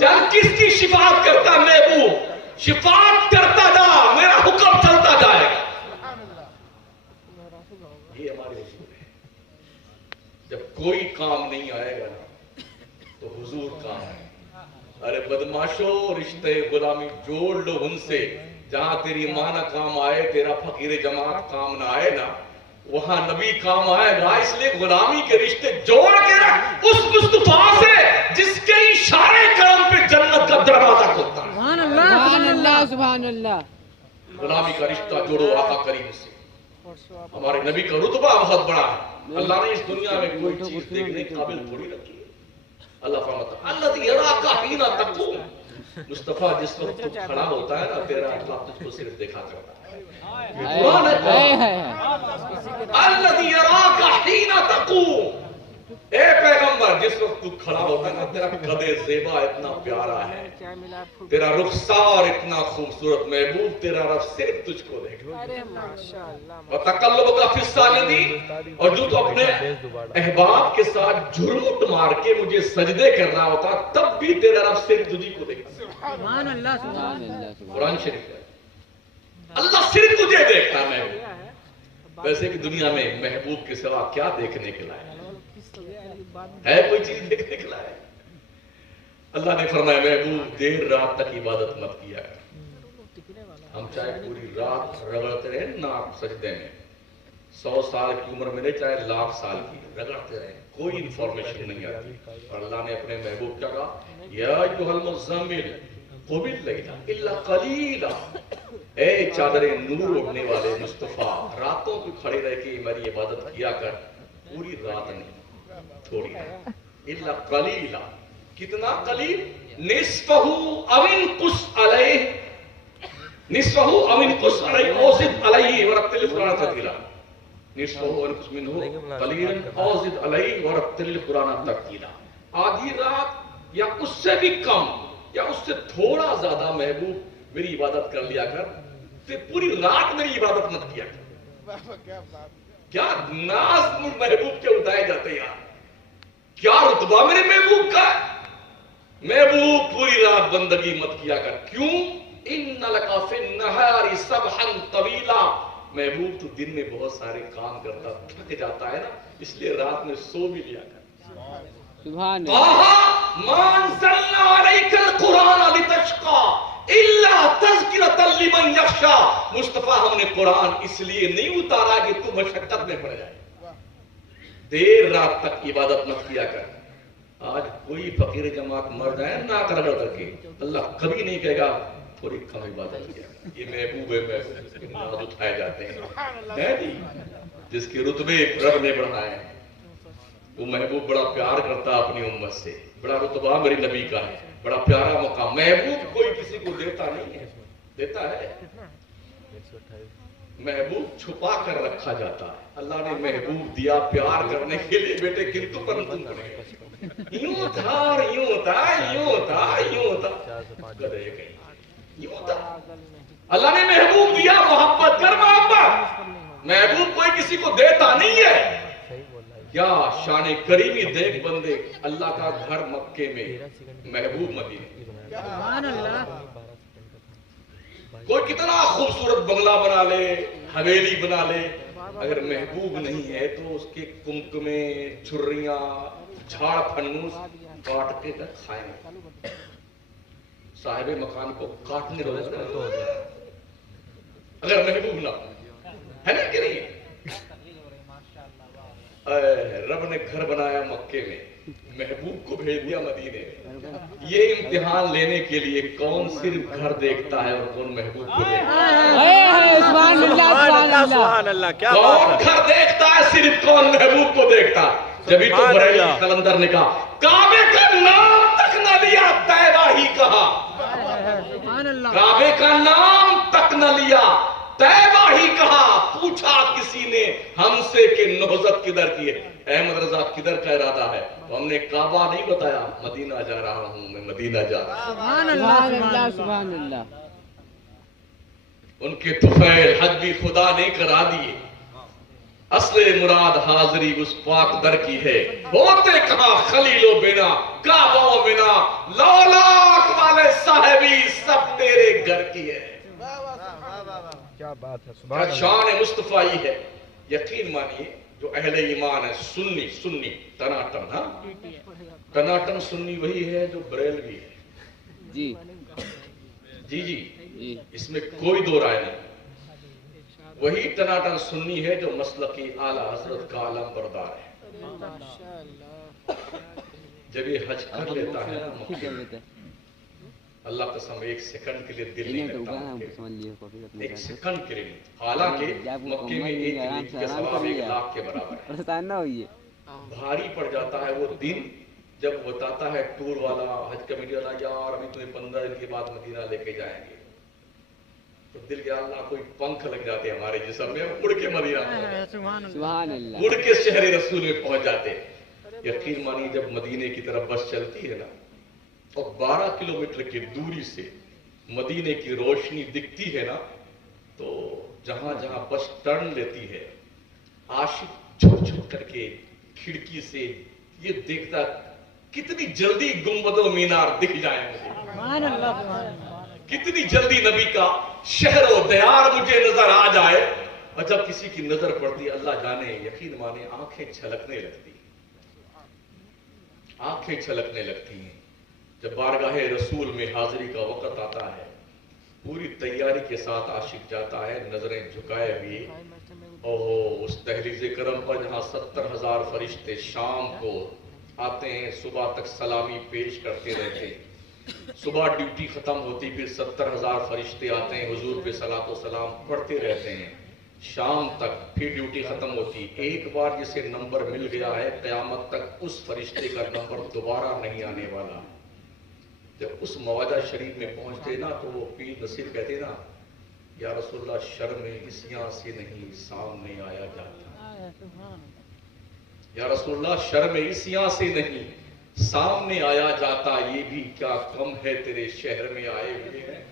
چل کس کی شفاعت کرتا ہے محبوب, شفاعت کرتا جا, میرا حکم چلتا جائے گا. یہ ہمارے حضور ہے. جب کوئی کام نہیں آئے گا نا تو حضور کام ہے. ارے بدماشو, رشتے غلامی جوڑ لو ان سے, جہاں تیری ماں نہ کام آئے، تیرا فقیر جماعت کام نہ آئے نا، وہاں نبی کام آئے گا. اس لیے غلامی کے رشتے جوڑ کے رکھ اس مصطفیٰ سے جس کے اشارے کرم پہ جنت کا دروازہ کھلتا ہے. سبحان اللہ سبحان اللہ. غلامی کا رشتہ جوڑو آقا کریم سے. ہمارے نبی کا رتبہ بہت بڑا ہے. اللہ نے اس دنیا میں کوئی چیز دیکھنے کے قابل تھوڑی رکھی ہے. اللہ فرماتا ہے الذی یراک حین تقوم. مصطفیٰ جس وقت تو کھڑا ہوتا ہے نا، تیرا اللہ تجھ کو صرف دیکھا کرتا ہے. قرآن ہے الذی یراک حین تقوم. اے پیغمبر جس وقت تو کھڑا ہوتا ہے نا، تیرا قد زیبا اتنا پیارا ہے، تیرا رخسار اتنا خوبصورت. محبوب تیرا رب صرف تجھ کو دیکھتا ہے. وَتَقَلُّبُكَ فِي السَّاجِدِينَ. اور جو تو اپنے احباب کے ساتھ جھرمٹ مار کے مجھے سجدے کرنا ہوتا، تب بھی تیرا رب صرف تجھی کو دیکھتا ہے. سبحان اللہ سبحان اللہ. قرآن شریف ہے اللہ صرف تجھے دیکھتا ہے محبوب. ویسے کہ دنیا میں محبوب کے سوا کیا دیکھنے کے لائق ہے؟ کوئی چیز دیکھنے کے لائق؟ اللہ نے فرمایا محبوب دیر رات تک عبادت مت کیا ہے. ہم چاہے پوری رات رگڑتے رہے ناک سجدے میں، 100 سال کی عمر میں نہیں، چاہے 1,00,000 سال کی رگڑتے رہے، کوئی انفارمیشن نہیں آتی. اور اللہ نے اپنے محبوب کیا کہا؟ یا ایھا المزمل قم اللیل الا قلیلا. اے چادر نور اڑنے والے مصطفیٰ، راتوں کو کھڑے رہ کے میری عبادت کیا کر. پوری رات نہیں، تھوڑی رات. الا قلیلا. کتنا قلیل؟ نصفہ او انقص علیہ، نصفہ او انقص علیہ او زد علیہ ورتل القرآن ترتیلا. نصفہ او انقص منہ قلیلا او زد علیہ ورتل القرآن ترتیلا. آدھی رات یا اس سے بھی کم یا اس سے تھوڑا زیادہ محبوب میری عبادت کر لیا کر. پھر پوری رات میری عبادت مت کیا کر. کیا ناز محبوب کے اٹھائے جاتے ہیں یار. کیا رتبہ میرے محبوب کا ہے. محبوب پوری رات بندگی مت کیا کر. کیوں؟ ان لک فی النہار سبحا طویلا. محبوب تو دن میں بہت سارے کام کرتا، تھک جاتا ہے نا، اس لیے رات میں سو بھی لیا کر. سبحان اللہ. ما انزلنا علیک القرآن لتشقى الا تذکرۃ لمن یخشی. مصطفیٰ ہم نے قرآن اس لیے نہیں اتارا کہ تو مشقت میں پڑ جائے. دیر رات تک عبادت مت کیا کر. آج کوئی فقیر جماعت مر جائے ناک رگڑ کر کے، اللہ کبھی نہیں کہے گا تھوڑی کم عبادت کیا. یہ محبوب ہے، محبوب اس کے ناز اٹھائے جاتے ہیں جی. جس کے رتبے رب نے بڑھائے، وہ محبوب بڑا پیار کرتا اپنی امت سے. بڑا رتبہ میرے نبی کا ہے، بڑا پیارا مقام. محبوب کوئی کسی کو دیتا نہیں ہے، دیتا ہے محبوب چھپا کر رکھا جاتا ہے. اللہ نے محبوب دیا پیار کرنے کے لیے. بیٹے کنتو پرنتو کرے، یوں تھا یوں تھا یوں تھا یوں تھا، یوں تھا. اللہ نے محبوب دیا محبت کر. محبت محبوب کوئی کسی کو دیتا نہیں ہے. کیا شان کریمی دیکھ بندے، اللہ کا گھر مکے میں، محبوب مدینے. سبحان اللہ. کوئی کتنا خوبصورت بنگلہ بنا لے، حویلی بنا لے، اگر محبوب نہیں ہے تو اس کے کمکمے، چھریاں، جھاڑ پھنوس کاٹ کے کھائیں گے. صاحب مکان کو کاٹنے روز اگر محبوب نہ ہے نا کہ نہیں. رب نے گھر بنایا مکے میں، محبوب کو بھیج دیا مدینے میں. یہ امتحان لینے کے لیے کون صرف گھر دیکھتا ہے اور کون محبوب کو دیکھتا ہے. سبحان اللہ سبحان اللہ. کون گھر دیکھتا ہے صرف کون محبوب کو دیکھتا ہے. جبھی تو بریلی قلندر نے کہا کعبے کا نام تک نہ لیا طیبہ ہی کہا. کعبے کا نام تک نہ لیا طیبہ ہی کہا. پوچھا کسی نے ہم سے کہ نہضت کدھر کی ہے، احمد رضا کدھر کا ارادہ ہے؟ تو ہم نے کعبہ نہیں بتایا، مدینہ جا رہا ہوں میں، مدینہ جا رہا ہوں. سبحان اللہ سبحان اللہ. ان کے طفیل حج بھی خدا نے کرا دیے. اصل مراد حاضری اس پاک در کی ہے. ہوتے کہاں خلیل و بنا، کعبہ و منا، لولاک والے صاحبی سب تیرے گھر کی ہے. کیا بات ہے. کیا شان مصطفیٰ ہے. یقین مانیے جو اہل ایمان ہے، سنی سنی ٹناٹن. ہاں ٹناٹن سنی وہی ہے جو بریلوی ہے. جی جی جی جی اس میں کوئی دو رائے نہیں. وہی ٹناٹن سنی ہے جو مسلک اعلیٰ حضرت کا علم بردار ہے. جب یہ حج کر لیتا ہے نا مکے میں، اللہ قسم ایک سیکنڈ کے لیے دل نہیں لگتا مکے میں. ایک سیکنڈ کے لیے نہیں. حالانکہ مکے میں ایک نیکی کا ثواب 1,00,000 کے برابر ہے. بھاری پڑ جاتا ہے وہ دن جب بتاتا ہے ٹور والا، حج کمیٹی والا، یار ابھی تمہیں 15 دن کے بعد مدینہ لے کے جائیں گے. تو دل کے اللہ کوئی پنکھ لگ جاتے ہمارے جسم میں، اڑ کے مدینہ، سبحان اللہ، اڑ کے شہر رسول میں پہنچ جاتے. یقین مانی جب مدینے کی طرف بس چلتی ہے نا اور 12 کلومیٹر کی دوری سے مدینے کی روشنی دکھتی ہے نا، تو جہاں جہاں بس ٹرن لیتی ہے عاشق چھپ چھپ کر کے کھڑکی سے یہ دیکھتا کتنی جلدی گنبد و مینار دکھ جائیں مجھے، کتنی جلدی نبی کا شہر و دیار مجھے نظر آ جائے. اور جب کسی کی نظر پڑتی اللہ جانے، یقین مانے آنکھیں چھلکنے لگتی، آنکھیں چھلکنے لگتی ہیں. جب بارگاہ رسول میں حاضری کا وقت آتا ہے، پوری تیاری کے ساتھ عاشق جاتا ہے نظریں جھکائے ہوئے. اوہ اس دہلیز کرم پر جہاں 70,000 فرشتے شام کو آتے ہیں، صبح تک سلامی پیش کرتے رہتے ہیں. صبح ڈیوٹی ختم ہوتی پھر 70,000 فرشتے آتے ہیں، حضور پہ صلاۃ و سلام پڑھتے رہتے ہیں. شام تک پھر ڈیوٹی ختم ہوتی. ایک بار جسے نمبر مل گیا ہے قیامت تک اس فرشتے کا نمبر دوبارہ نہیں آنے والا. جب اس مواجہ شریف میں پہنچتے نا تو وہ پیر نصیر کہتے نا، یا رسول اللہ شرم اس یہاں سے نہیں سامنے آیا جاتا. یا رسول اللہ شرم اس یہاں سے نہیں سامنے آیا جاتا، یہ بھی کیا کم ہے تیرے شہر میں آئے ہوئے ہیں.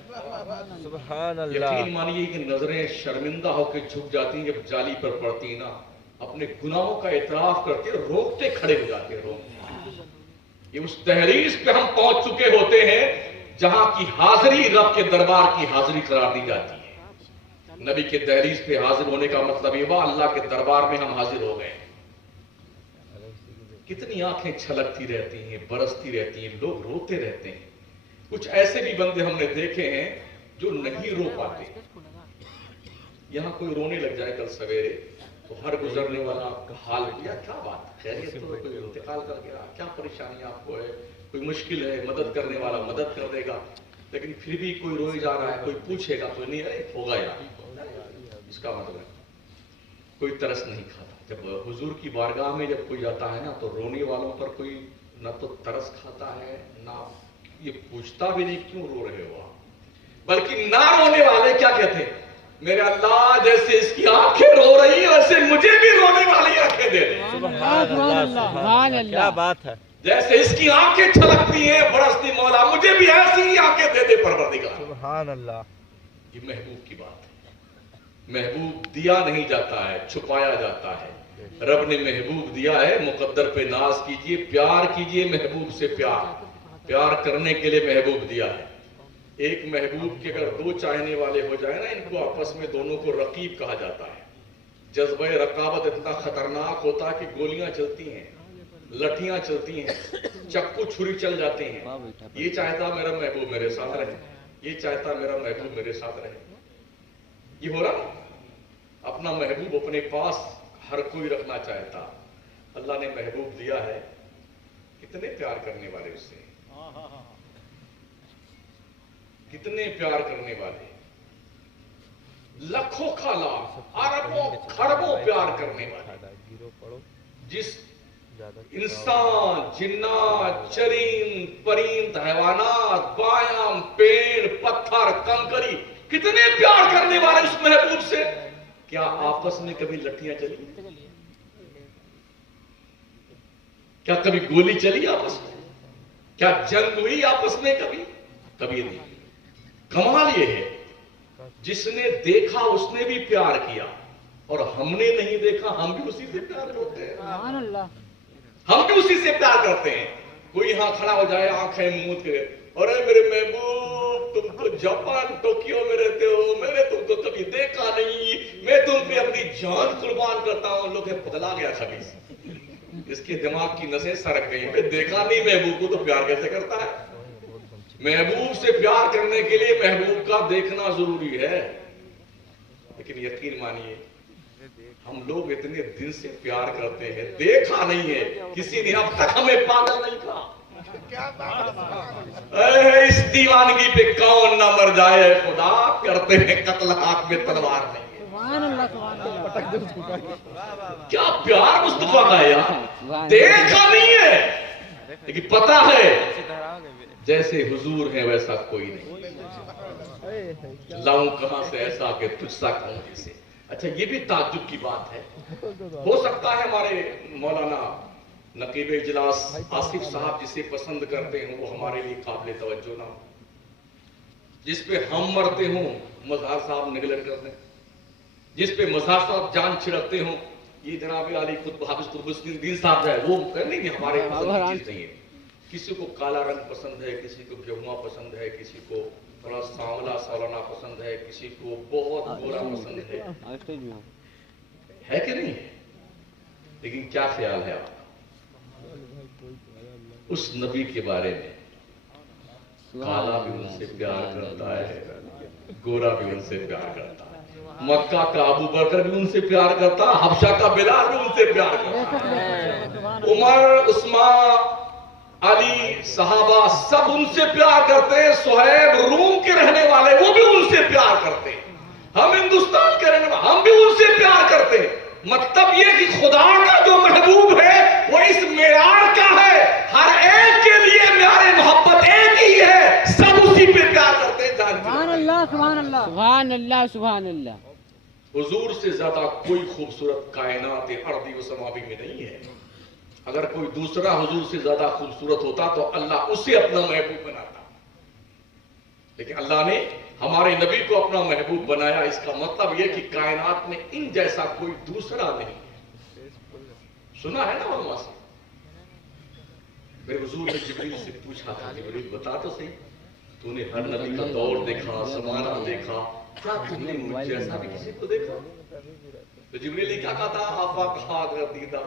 سبحان اللہ. یقین مانیے کہ نظریں شرمندہ ہو کے جھک جاتی ہیں جب جالی پر پڑتی ہیں نا، اپنے گناہوں کا اعتراف کرتے روکتے کھڑے ہو جاتے ہیں. یہ اس تحریر پہ ہم پہنچ چکے ہوتے ہیں جہاں کی حاضری رب کے دربار کی حاضری قرار دی جاتی ہے. نبی کے دہلیز پہ حاضر ہونے کا مطلب یہ ہوا اللہ کے دربار میں ہم حاضر ہو گئے. کتنی آنکھیں چھلکتی رہتی ہیں، برستی رہتی ہیں، لوگ روتے رہتے ہیں. کچھ ایسے بھی بندے ہم نے دیکھے ہیں جو نہیں رو پاتے. یہاں کوئی رونے لگ جائے کل سویرے تو ہر گزرنے والا آپ کا حال کیا کیا بات، خیریت تو کوئی انتقال کر گیا، کیا پریشانی آپ کو ہے، کوئی مشکل ہے، مدد کرنے والا مدد کر دے گا. لیکن پھر بھی کوئی روئے جا رہا ہے، کوئی پوچھے گا کوئی نہیں، ارے ہوگا یار. اس کا مطلب کوئی ترس نہیں کھاتا. جب حضور کی بارگاہ میں جب کوئی جاتا ہے نا تو رونے والوں پر کوئی نہ تو ترس کھاتا ہے، نہ یہ پوچھتا بھی نہیں کیوں رو رہے ہو آپ. بلکہ نہ رونے والے کیا کہتے ہیں، میرے اللہ جیسے اس کی آنکھیں رو رہی ہیں ویسے مجھے بھی رونے والی آنکھیں دے دے. سبحان اللہ، کیا بات ہے. جیسے اس کی آنکھیں چھلکتی ہیں برستی مولا مجھے بھی ایسی ہی آنکھیں دے دے پروردگار. سبحان اللہ. یہ محبوب کی بات ہے. محبوب دیا نہیں جاتا ہے، چھپایا جاتا ہے. رب نے محبوب دیا ہے، مقدر پہ ناز کیجئے، پیار کیجئے محبوب سے. پیار کرنے کے لیے محبوب دیا ہے. ایک محبوب کے اگر دو چاہنے والے ہو جائے نا، ان کو آپس میں دونوں کو رقیب کہا جاتا ہے. جذبہ رقابت اتنا خطرناک ہوتا ہے کہ گولیاں چلتی ہیں، لٹھیاں چلتی ہیں، چکو چھری چل جاتے ہیں. یہ چاہتا میرا محبوب میرے ساتھ رہے، یہ چاہتا میرا محبوب میرے ساتھ رہے. یہ ہو رہا اپنا محبوب اپنے پاس ہر کوئی رکھنا چاہتا. اللہ نے محبوب دیا ہے، کتنے پیار کرنے والے اس سے، کتنے پیار کرنے والے، لاکھوں کھالا اربوں کھربوں پیار کرنے والے. جس انسان، جنات، چرند، پرند، حیوانات، بایام، پیڑ، پتھر، کنکری، کتنے پیار کرنے والے اس محبوب سے. کیا آپس میں کبھی لٹھیاں چلی، کیا کبھی گولی چلی آپس میں، کیا جنگ ہوئی آپس میں کبھی نہیں. کمال یہ ہے جس نے دیکھا اس نے بھی پیار کیا، اور ہم نے نہیں دیکھا ہم بھی اسی سے پیار کرتے ہیں. ہم بھی اسی سے پیار کرتے ہیں. کوئی یہاں کھڑا ہو جائے آنکھیں موند کے، ارے میرے محبوب تم تو جاپان ٹوکیو میں رہتے ہو، میں نے تم کو کبھی دیکھا نہیں، میں تم پہ اپنی جان قربان کرتا ہوں. لوگ پتلا گیا خبیث، اس کے دماغ کی نسیں سرک گئی، میں دیکھا نہیں محبوب کو تو پیار کیسے کرتا ہے. محبوب سے پیار کرنے کے لیے محبوب کا دیکھنا ضروری ہے، لیکن یقین مانیے ہم لوگ اتنے دن سے پیار کرتے ہیں، دیکھا نہیں ہے، کسی نے اب تک ہمیں پاگل نہیں کہا۔ اس دیوانگی پہ کون نہ مر جائے خدا، کرتے ہیں قتل ہاتھ میں تلوار نہیں ہے۔ کیا پیار مصطفیٰ کا ہے یار، دیکھا نہیں ہے لیکن پتا ہے جیسے حضور ہے ویسا کوئی نہیں، لاؤں کہاں سے ایسا کہ تجھ سا کہوں جسے۔ اچھا یہ بھی تعجب کی بات ہے، ہو سکتا ہے ہمارے مولانا نقیب اجلاس آصف صاحب جسے پسند کرتے ہیں وہ ہمارے لیے قابل توجہ نہ ہو، جس پہ ہم مرتے ہوں مظہر صاحب نگلٹ کرتے ہیں، جس پہ مظہر صاحب جان چھڑکتے ہوں یہ جناب علی حافظ قطب الدین صاحب ہے، وہ کرنے کی ہمارے پسند کی چیز نہیں ہے۔ کسی کو کالا رنگ پسند ہے، کسی کو گہما پسند ہے، کسی کو تھوڑا سانولا سالانہ پسند ہے، کسی کو بہت گورا پسند ہے کہ نہیں؟ لیکن کیا خیال ہے آپ اس نبی کے بارے میں؟ کالا بھی ان سے پیار کرتا ہے، گورا بھی ان سے پیار کرتا ہے، مکہ کا ابو بکر بھی ان سے پیار کرتا، حبشہ کا بلال بھی ان سے پیار کرتا، عمر، عثمان، علی، صحابہ سب ان سے پیار کرتے ہیں، صہیب روم کے رہنے والے وہ بھی ان سے پیار کرتے ہیں، ہم ہندوستان کے رہنے والے ہم بھی ان سے پیار کرتے ہیں۔ مطلب یہ کہ خدا کا جو محبوب ہے وہ اس معیار کا ہے، ہر ایک کے لیے معیار محبت ایک ہی ہے، سب اسی پہ پیار کرتے ہیں۔ سبحان اللہ سبحان اللہ سبحان اللہ سبحان اللہ۔ حضور سے زیادہ کوئی خوبصورت کائنات ارضی و سماوی میں نہیں ہے، اگر کوئی دوسرا حضور سے زیادہ خوبصورت ہوتا تو اللہ اسے اپنا محبوب بناتا، لیکن اللہ نے ہمارے نبی کو اپنا محبوب بنایا۔ اس کا مطلب یہ کہ کائنات میں ان جیسا کوئی دوسرا نہیں۔ سنا ہے نا علماء سے، میرے حضور نے جبریل سے پوچھا تھا، جبریل بتا تو صحیح، تو نے ہر نبی کا دور دیکھا، زمانہ دیکھا، کیا تم نے مجھ جیسا بھی کسی کو دیکھا؟ تو جبریل نے کیا کہا تھا؟ آفاق خاک دیدہ،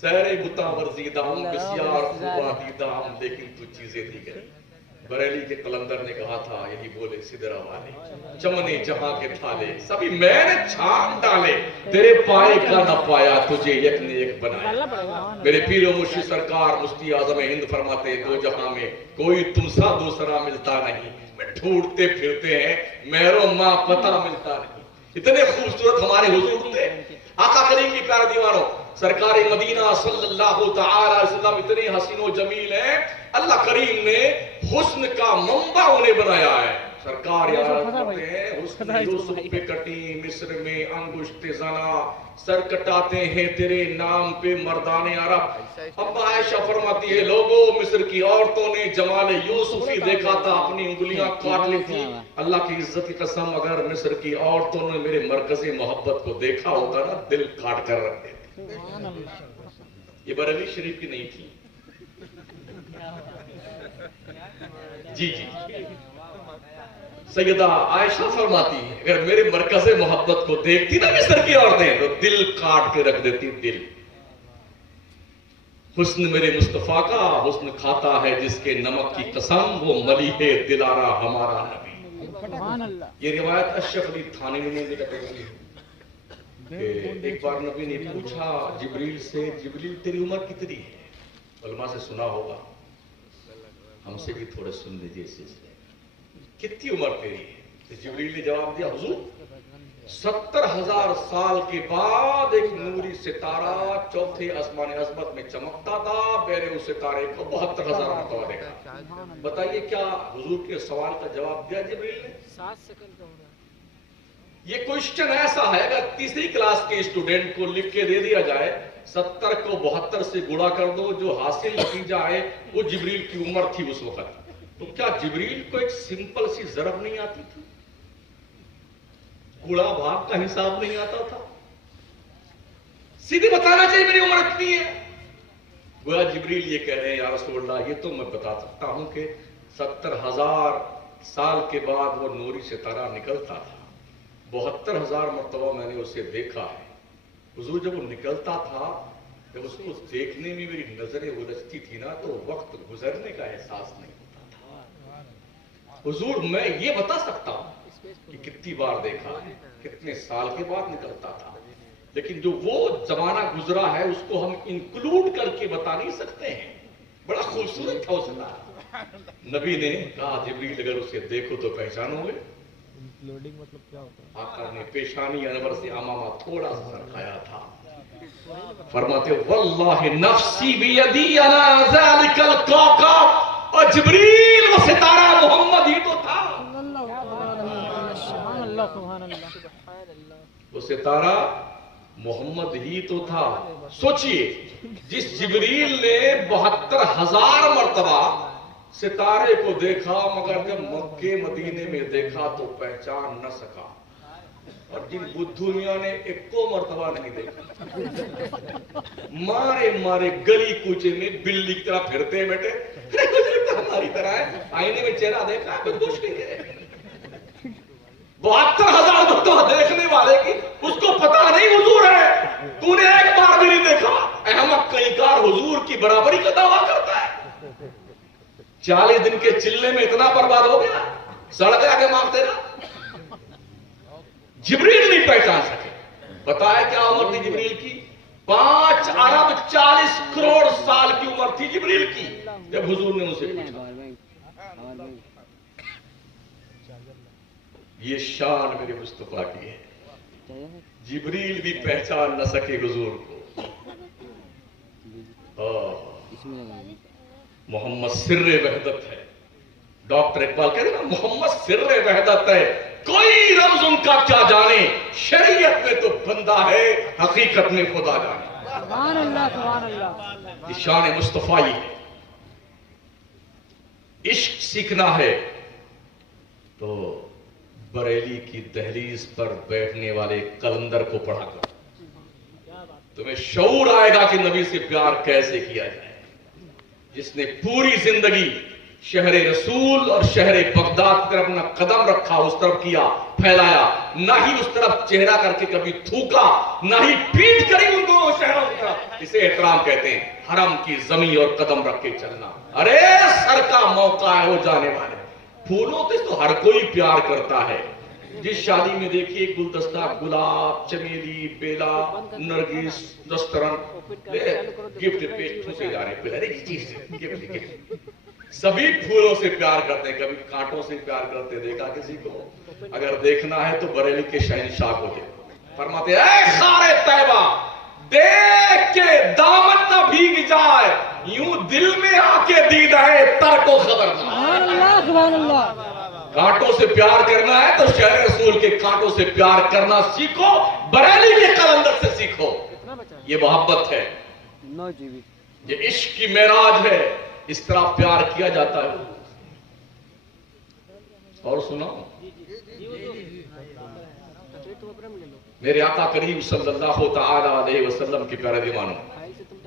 سہرے بتا ورزیدام، بسیار خوبا دیدام، لیکن تو چیزیں دی گئی۔ بریلی کے قلندر نے کہا تھا، یہی بولے سدرہ والے، چمنے جہاں کے تھالے سبھی میں نے چھان ڈالے، تیرے پائے کا نہ پایا، تجھے یک نے ایک بنایا۔ میرے پیر و مرشد سرکار مفتی اعظم ہند فرماتے، دو جہاں میں کوئی تم سا دوسرا ملتا نہیں، میں ڈھونڈتے پھرتے ہیں مہرو ماں پتہ ملتا نہیں۔ اتنے خوبصورت ہمارے حضور تھے، آقا کریم کی پیارے دیوانوں، سرکار مدینہ صلی اللہ تعالی علیہ وسلم اتنے حسین و جمیل ہیں، اللہ کریم نے حسن کا منبع انہیں بنایا ہے۔ سرکار یاد کرتے ہیں، حسن یوسف پہ کٹی مصر میں انگشت زنا، سر کٹاتے ہیں تیرے نام پہ مردان عرب۔ اب عائشہ فرماتی ہے، لوگوں مصر کی عورتوں نے جمال یوسف ہی دیکھا تھا، اپنی انگلیاں کاٹ لی تھی۔ اللہ کی عزت کی قسم، اگر مصر کی عورتوں نے میرے مرکز محبت کو دیکھا ہوتا نا، دل کاٹ کر رکھ دیتے۔ یہ بریلی شریف کی نہیں تھی، جی جی سیدہ عائشہ فرماتی ہے، اگر میرے مرکز محبت کو دیکھتی نا مصر کی عورتیں تو دل کاٹ کے رکھ دیتی۔ دل حسن میرے مصطفیٰ کا حسن کھاتا ہے جس کے نمک کی قسم، وہ ملیح دلارا ہمارا نبی۔ یہ روایت اشرف علی تھانوی نے ذکر کی ہے کہ ایک بار نبی نے پوچھا جبریل سے، جبریل تیری عمر کتنی ہے؟ علماء سے سنا ہوگا، ہم سے بھی تھوڑے سن لیجیے اس سلسلے، کتنی عمر تیری ہے؟ تو جبریل نے جواب دیا، حضور 70,000 سال کے بعد ایک نوری ستارہ چوتھے آسمان عظمت میں چمکتا تھا، میں نے اس ستارے کو 72,000 مرتبہ دیکھا۔ بتائیے کیا حضور کے سوال کا جواب دیا جبریل نے؟ 7 سیکنڈ کا ہو رہا ہے۔ یہ کوشچن ایسا ہے، اگر تیسری کلاس کے اسٹوڈنٹ کو لکھ کے دے دیا جائے 70 کو 72 سے گڑا کر دو، جو حاصل نتیجہ ہے وہ جبریل کی عمر تھی اس وقت، تو کیا جبریل کو ایک سمپل سی ضرب نہیں آتی تھی؟ گڑا بھاگ کا حساب نہیں آتا تھا؟ سیدھی بتانا چاہیے میری عمر کتنی ہے۔ گویا جبریل یہ کہہ رہے ہیں، یا رسول اللہ یہ تو میں بتا سکتا ہوں کہ 70,000 سال کے بعد وہ نوری ستارہ نکلتا تھا، 72,000 مرتبہ میں نے اسے دیکھا ہے۔ حضور جب وہ نکلتا تھا، جب اس کو دیکھنے میں میری نظریں الجھتی تھی نا، تو وقت گزرنے کا احساس نہیں ہوتا تھا۔ حضور میں یہ بتا سکتا ہوں کہ کتنی بار دیکھا ہے، کتنے سال کے بعد نکلتا تھا، لیکن جو وہ زمانہ گزرا ہے اس کو ہم انکلوڈ کر کے بتا نہیں سکتے ہیں۔ بڑا خوبصورت تھا اس ستارہ۔ نبی نے کہا جبریل اگر اسے دیکھو تو پہچانو گے؟ آقا نے پیشانی انور سے امامہ تھوڑا سا سرکایا تھا، فرماتے واللہ نفسی بیدی انا ذالک الکوکب، اور جبریل وہ ستارہ محمد ہی تو تھا۔ وہ ستارہ محمد ہی تو تھا۔ سوچئے جس جبریل نے 72,000 مرتبہ ستارے کو دیکھا مگر جب مکے مدینے میں دیکھا تو پہچان نہ سکا، اور جن بدھویوں نے ایک کو مرتبہ نہیں دیکھا، مارے مارے گلی کوچے میں بلی کی طرح پھرتے ہیں بیٹے، ہماری طرح ہے، آئینے میں چہرہ دیکھا کچھ کچھ نہیں ہے۔ 72,000 مرتبہ دیکھنے والے کی اس کو پتا نہیں حضور ہے، تو نے ایک بار بھی نہیں دیکھا۔ احمد کئی کار حضور کی برابری کا دعویٰ کرتا ہے۔ 40 دن کے چلے میں اتنا برباد ہو گیا، سڑ گیا دماغ تیرا۔ جبریل نہیں پہچان سکے۔ بتایا کیا عمر تھی جبریل کی؟ 5 ارب 40 کروڑ سال کی عمر تھی جبریل کی جب حضور نے اسے پوچھا۔ یہ شان میرے مصطفیٰ کی ہے، جبریل بھی پہچان نہ سکے حضور کو۔ محمد سر وحدت ہے، ڈاکٹر اقبال کہتے ہیں نا محمد سر وحدت ہے، کوئی رمز ان کا کیا جانے، شریعت میں تو بندہ ہے حقیقت میں خدا جانے۔ سبحان اللہ سبحان اللہ۔ یہ شان مصطفیٰ ہے۔ عشق سیکھنا ہے تو بریلی کی دہلیز پر بیٹھنے والے قلندر کو پڑھا کر تمہیں شعور آئے گا کہ نبی سے پیار کیسے کیا جائے۔ جس نے پوری زندگی شہر رسول اور شہر بغداد کی طرف نہ قدم رکھا اس طرف کیا پھیلایا، نہ ہی اس طرف چہرہ کر کے کبھی تھوکا، نہ ہی پیٹ کری ان دونوں شہروں کی طرف، اسے احترام کہتے ہیں، حرم کی زمین اور قدم رکھ کے چلنا۔ ارے سر کا موقع ہے وہ جانے والے، پھولوں سے تو ہر کوئی پیار کرتا ہے۔ جس شادی میں دیکھیے گلدستہ گلاب، چمیلی، بیلا، نرگس، دسترن، گفٹ پیش سے جا رہے ہیں، ارے یہ چیز گفٹ سبھی پھولوں سے پیار کرتے ہیں، کبھی کانٹوں سے پیار کرتے دیکھا کسی کو؟ اگر دیکھنا ہے تو بریلی کے شہنشاہ کو دیکھو، فرماتے ہیں اے خار طیبہ دیکھ کے دامن نہ بھیگ جائے، یوں دل میں آ کے دید ہے تر کو خبر نہ۔ سبحان اللہ سبحان اللہ۔ کانٹوں سے پیار کرنا ہے تو شہر رسول کے کانٹوں سے پیار کرنا سیکھو، بریلی کے قلندر سے سیکھو۔ یہ محبت ہے، یہ عشق کی معراج ہے، اس طرح پیار کیا جاتا ہے۔ اور سنو میرے آقا کریم صلی اللہ تعالی علیہ وسلم کی پیارے دیوانوں،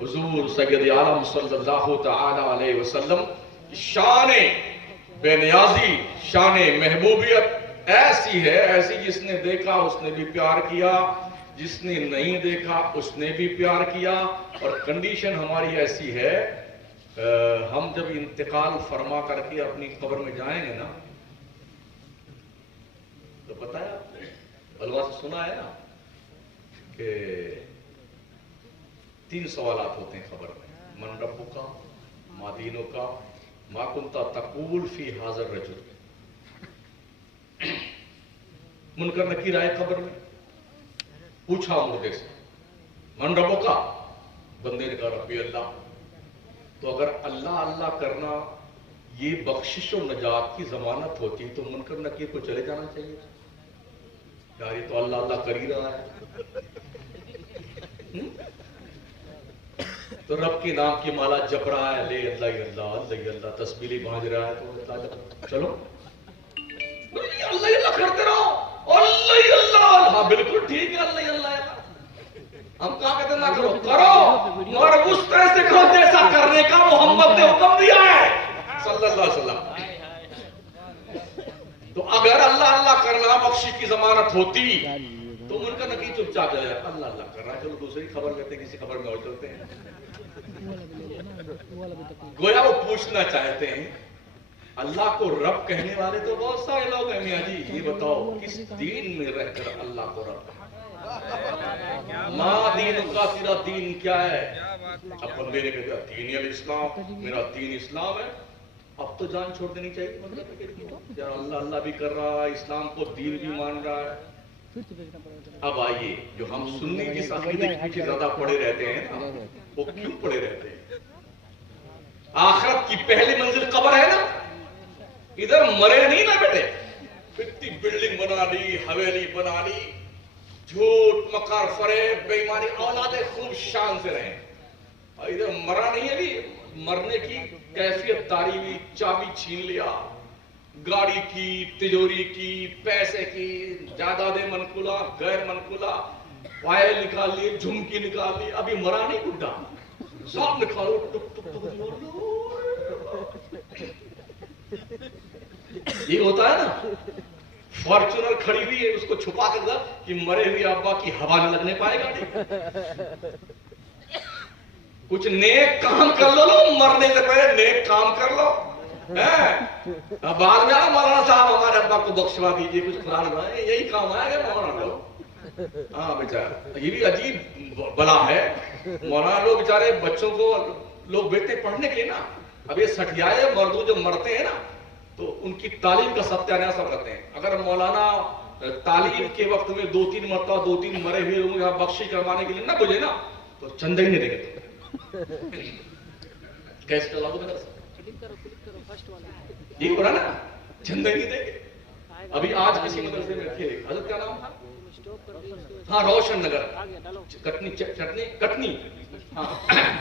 حضور سید عالم صلی اللہ تعالی علیہ وسلم کی شان بے نیازی، شان محبوبیت ایسی ہے، ایسی جس نے دیکھا اس نے بھی پیار کیا، جس نے نہیں دیکھا اس نے بھی پیار کیا۔ اور کنڈیشن ہماری ایسی ہے، ہم جب انتقال فرما کر کے اپنی قبر میں جائیں گے نا تو پتہ ہے علماء سے سنا ہے نا کہ 3 سوالات ہوتے ہیں قبر میں، من ربک کا، ما دینک کا، ما کنت تقول فی حاضر رجل۔ منکر نکیر آئے قبر میں، پوچھا مردے سے من ربک کا، بندے نے کہا ربی اللہ۔ تو اگر اللہ اللہ کرنا یہ بخشش و نجات کی ضمانت ہوتی تو منکر نکیر کو چلے جانا چاہیے، یار یہ تو اللہ اللہ کر ہی رہا ہے۔ تو رب کے نام کی مالا جپ رہا ہے، لے اللہ اللہ اللہ اللہ، تسبیح بھاج رہا ہے، تو چلو اللہ اللہ کرتے رہو، اللہ اللہ۔ ہاں بالکل ٹھیک ہے، اللہ اللہ۔ ہم کہاں کہتے نہ کرو، کرو مگر اس طرح سے کرو جیسا کرنے کا محمد نے حکم دیا ہے صلی اللہ علیہ وسلم۔ تو اگر اللہ اللہ کرنا بخشش کی ضمانت ہوتی تو ان کا نکی چپ چاپ جائے، اللہ اللہ کر رہا ہے، چلو دوسری خبر لیتے ہیں، کسی خبر میں اور چلتے ہیں۔ گویا وہ پوچھنا چاہتے ہیں اللہ کو رب کہنے والے تو بہت سارے لوگ ہیں میاں جی. یہ بتاؤ کس دین میں رہ کر اللہ کو رب ماں دین کا تیرا دین کیا ہے؟ اب بندے نے کہا دین الاسلام، میرا دین اسلام ہے. اب تو جان چھوڑ دینی چاہیے مطلب یار اللہ اللہ بھی کر رہا ہے، اسلام کو دین بھی مان رہا ہے. اب آئیے جو ہم سنی جس عقیدے کے پیچھے زیادہ پڑے رہتے ہیں نا، وہ کیوں پڑے رہتے ہیں؟ آخرت کی پہلی منزل قبر ہے نا، ادھر مرے نہیں نا بیٹے. اتنی بلڈنگ بنا لی، حویلی بنا لی، جھوٹ مکار فریب بے ایمانی، اولادیں خوب شان سے رہیں. ادھر مرا نہیں ہے بھی، مرنے کی کیفیت داری ہوئی، چابی چھین لیا گاڑی کی، تجوری کی، پیسے کی، جائیدادیں منقولہ غیر منقولہ، فائل نکال لیے، جھمکی نکال لی. ابھی مرا نہیں بڈھا، سب نکالو ٹک ٹک ٹک. یہ ہوتا ہے نا، فارچونر کھڑی ہوئی ہے، اس کو چھپا کر دیا کہ مرے ہوئے ابا کی ہوا نہ لگنے پائے گا. کچھ نیک کام کر لو، مرنے سے پہلے نیک کام کر لو. بعد میں مولانا صاحب ہمارے ابا کو بخشوا دیجیے، کچھ قرآن ہے، یہی کام آئے گا مولانا لوگ. ہاں بیچارہ یہ بھی عجیب بلا ہے. مولانا لوگ بیچارے بچوں کو لوگ بیٹھتے پڑھنے کے لیے نا، اب یہ سٹھیائے مردوں جو مرتے ہیں نا تو ان کی تعلیم کا ستیہ ناش کرتے ہیں. اگر مولانا تعلیم کے وقت میں 2-3 مرتبہ 2-3 مرے ہوئے لوگوں یہاں بخشی کروانے کے لیے نہ بجے نا تو چندہ ہی نہیں دے گے. کیسے چلا دو یہ پڑھا نا، چندہ ہی نہیں دے گے. ابھی آج کسی مدرسے میں رکھے حضرت کا نام تھا، ہاں روشن نگر کٹنی ہاں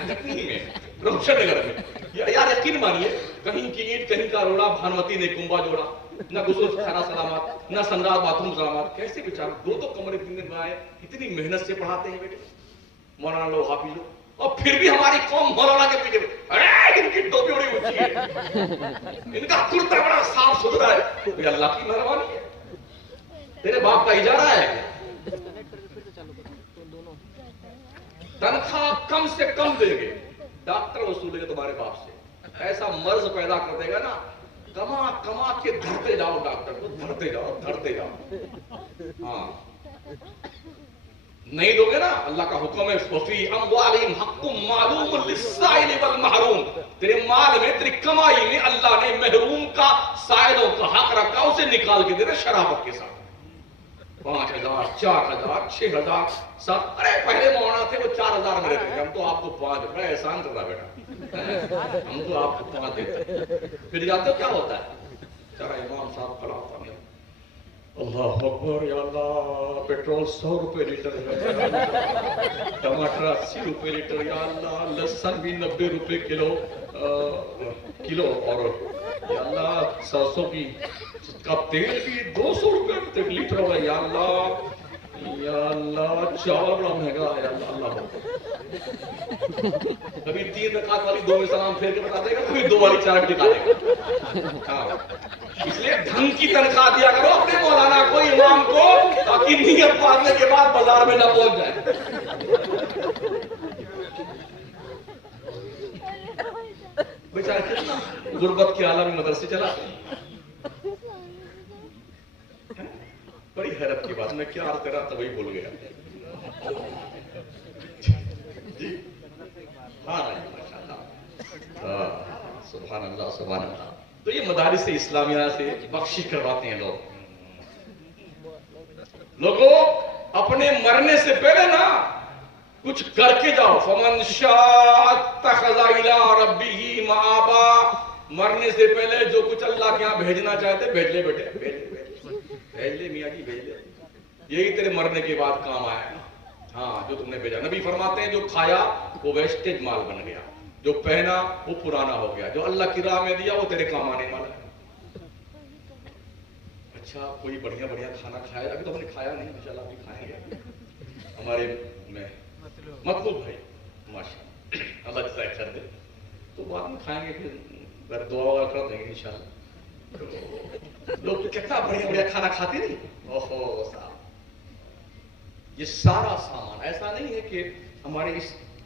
کٹنی میں روشن نگر میں. یار یقین مانیے، کہیں کی اینٹ کہیں کا روڑا، بھانوتی نے کنبا جوڑا، نہ غسل خانہ سلامات، نہ سنرات باتھ روم سلامات. کیسے بیچارے 2 کمرے 3 دن بنائے، اتنی محنت سے پڑھاتے ہیں بیٹے مولانا لوگ حافظ لوگ. اور پھر بھی ہماری قوم مولانا کے پیچھے ان کی ٹوپی اڑی اونچی ہے، ان کا کرتا بڑا صاف ستھرا ہے. یہ اللہ کی مہربانی ہے، تیرے باپ کا اجارہ ہے. تنخواہ کم سے کم دے گے، ڈاکٹر وصولے گا تمہارے باپ سے. ایسا مرض پیدا کر دے گا نا، کما کما کے دھرتے جاؤ ڈاکٹر کو، دھرتے جاؤ. ہاں نہیں دو گے نا، اللہ کا حکم ہے وفی اموالہم حق معلوم للسائل والمحروم. تیرے مال میں، تیری کمائی میں اللہ نے محروم کا، سائلوں کا حق رکھا، اسے نکال کے دینا شرافت کے ساتھ. 5,000 4,000 6,000 7. ارے پہلے مولانا تھے وہ 4,000 میں رہتے تھے، ہم تو آپ کو 5. بڑا احسان کر رہا بیٹا، ہم تو آپ کو 5 دیتے. پھر جاتے ہو کیا ہوتا ہے، چارا امام صاحب کھڑا ہوتا ہے، اللہ اکبر یا اللہ، پیٹرول 100 روپے لیٹر ہے، ٹماٹر 80 روپے لیٹر، یا اللہ لہسن بھی 90 روپے کلو، اور یا اللہ سرسوں کی کا تیل بھی 200 روپے لیٹر ہوگا. یا اللہ چاول بڑا مہنگا ہے. اللہ کبھی 3 رکعت والی 2 میں سلام پھیر کے بتا دے گا، کبھی 2 والی 4 بھی دکھا دے گا. اس لیے ڈھنگ کی تنخواہ دیا کرو اپنے مولانا کو، امام کو، تاکہ نیت باندھنے کے بعد بازار میں نہ پہنچ جائے. بیچارے کتنا غربت کے عالم میں مدرسے چلاتے ہیں. بڑی حیرت کی بات، میں کیا عرض کر رہا تھا وہی بھول گیا. جی ہاں سبحان اللہ سبحان اللہ. تو یہ مدارس اسلامیہ سے بخشش کرواتے ہیں لوگ. لوگوں اپنے مرنے سے پہلے نا کچھ کر کے جاؤ. فمن شاء اتخذ الی ربہ مآبا. مرنے سے پہلے جو کچھ اللہ کے یہاں بھیجنا چاہتے بھیج لے بیٹے، بھیج لے میاں جی، بھیج لے. یہی تیرے مرنے کے بعد کام آیا. ہاں جو تم نے بھیجا. نبی فرماتے ہیں جو کھایا وہ ویسٹیج مال بن گیا، جو پہنا وہ پرانا ہو گیا، جو اللہ کی راہ میں دیا وہ تیرے کام آنے والا ہے. اچھا کوئی بڑھیا بڑھیا کھانا کھایا، ابھی تو ہم نے کھایا نہیں، انشاءاللہ ابھی کھائیں گے. ہمارے میں مطلوب بھائی ماشاءاللہ اللہ جزائے خیر دے، تو بعد میں کھائیں گے، پھر اگر دعا وغیرہ کر دیں گے انشاءاللہ. لوگ کتنا بڑھیا بڑھیا کھانا کھاتے نہیں. اوہو صاحب یہ سارا سامان ایسا نہیں ہے کہ ہمارے اس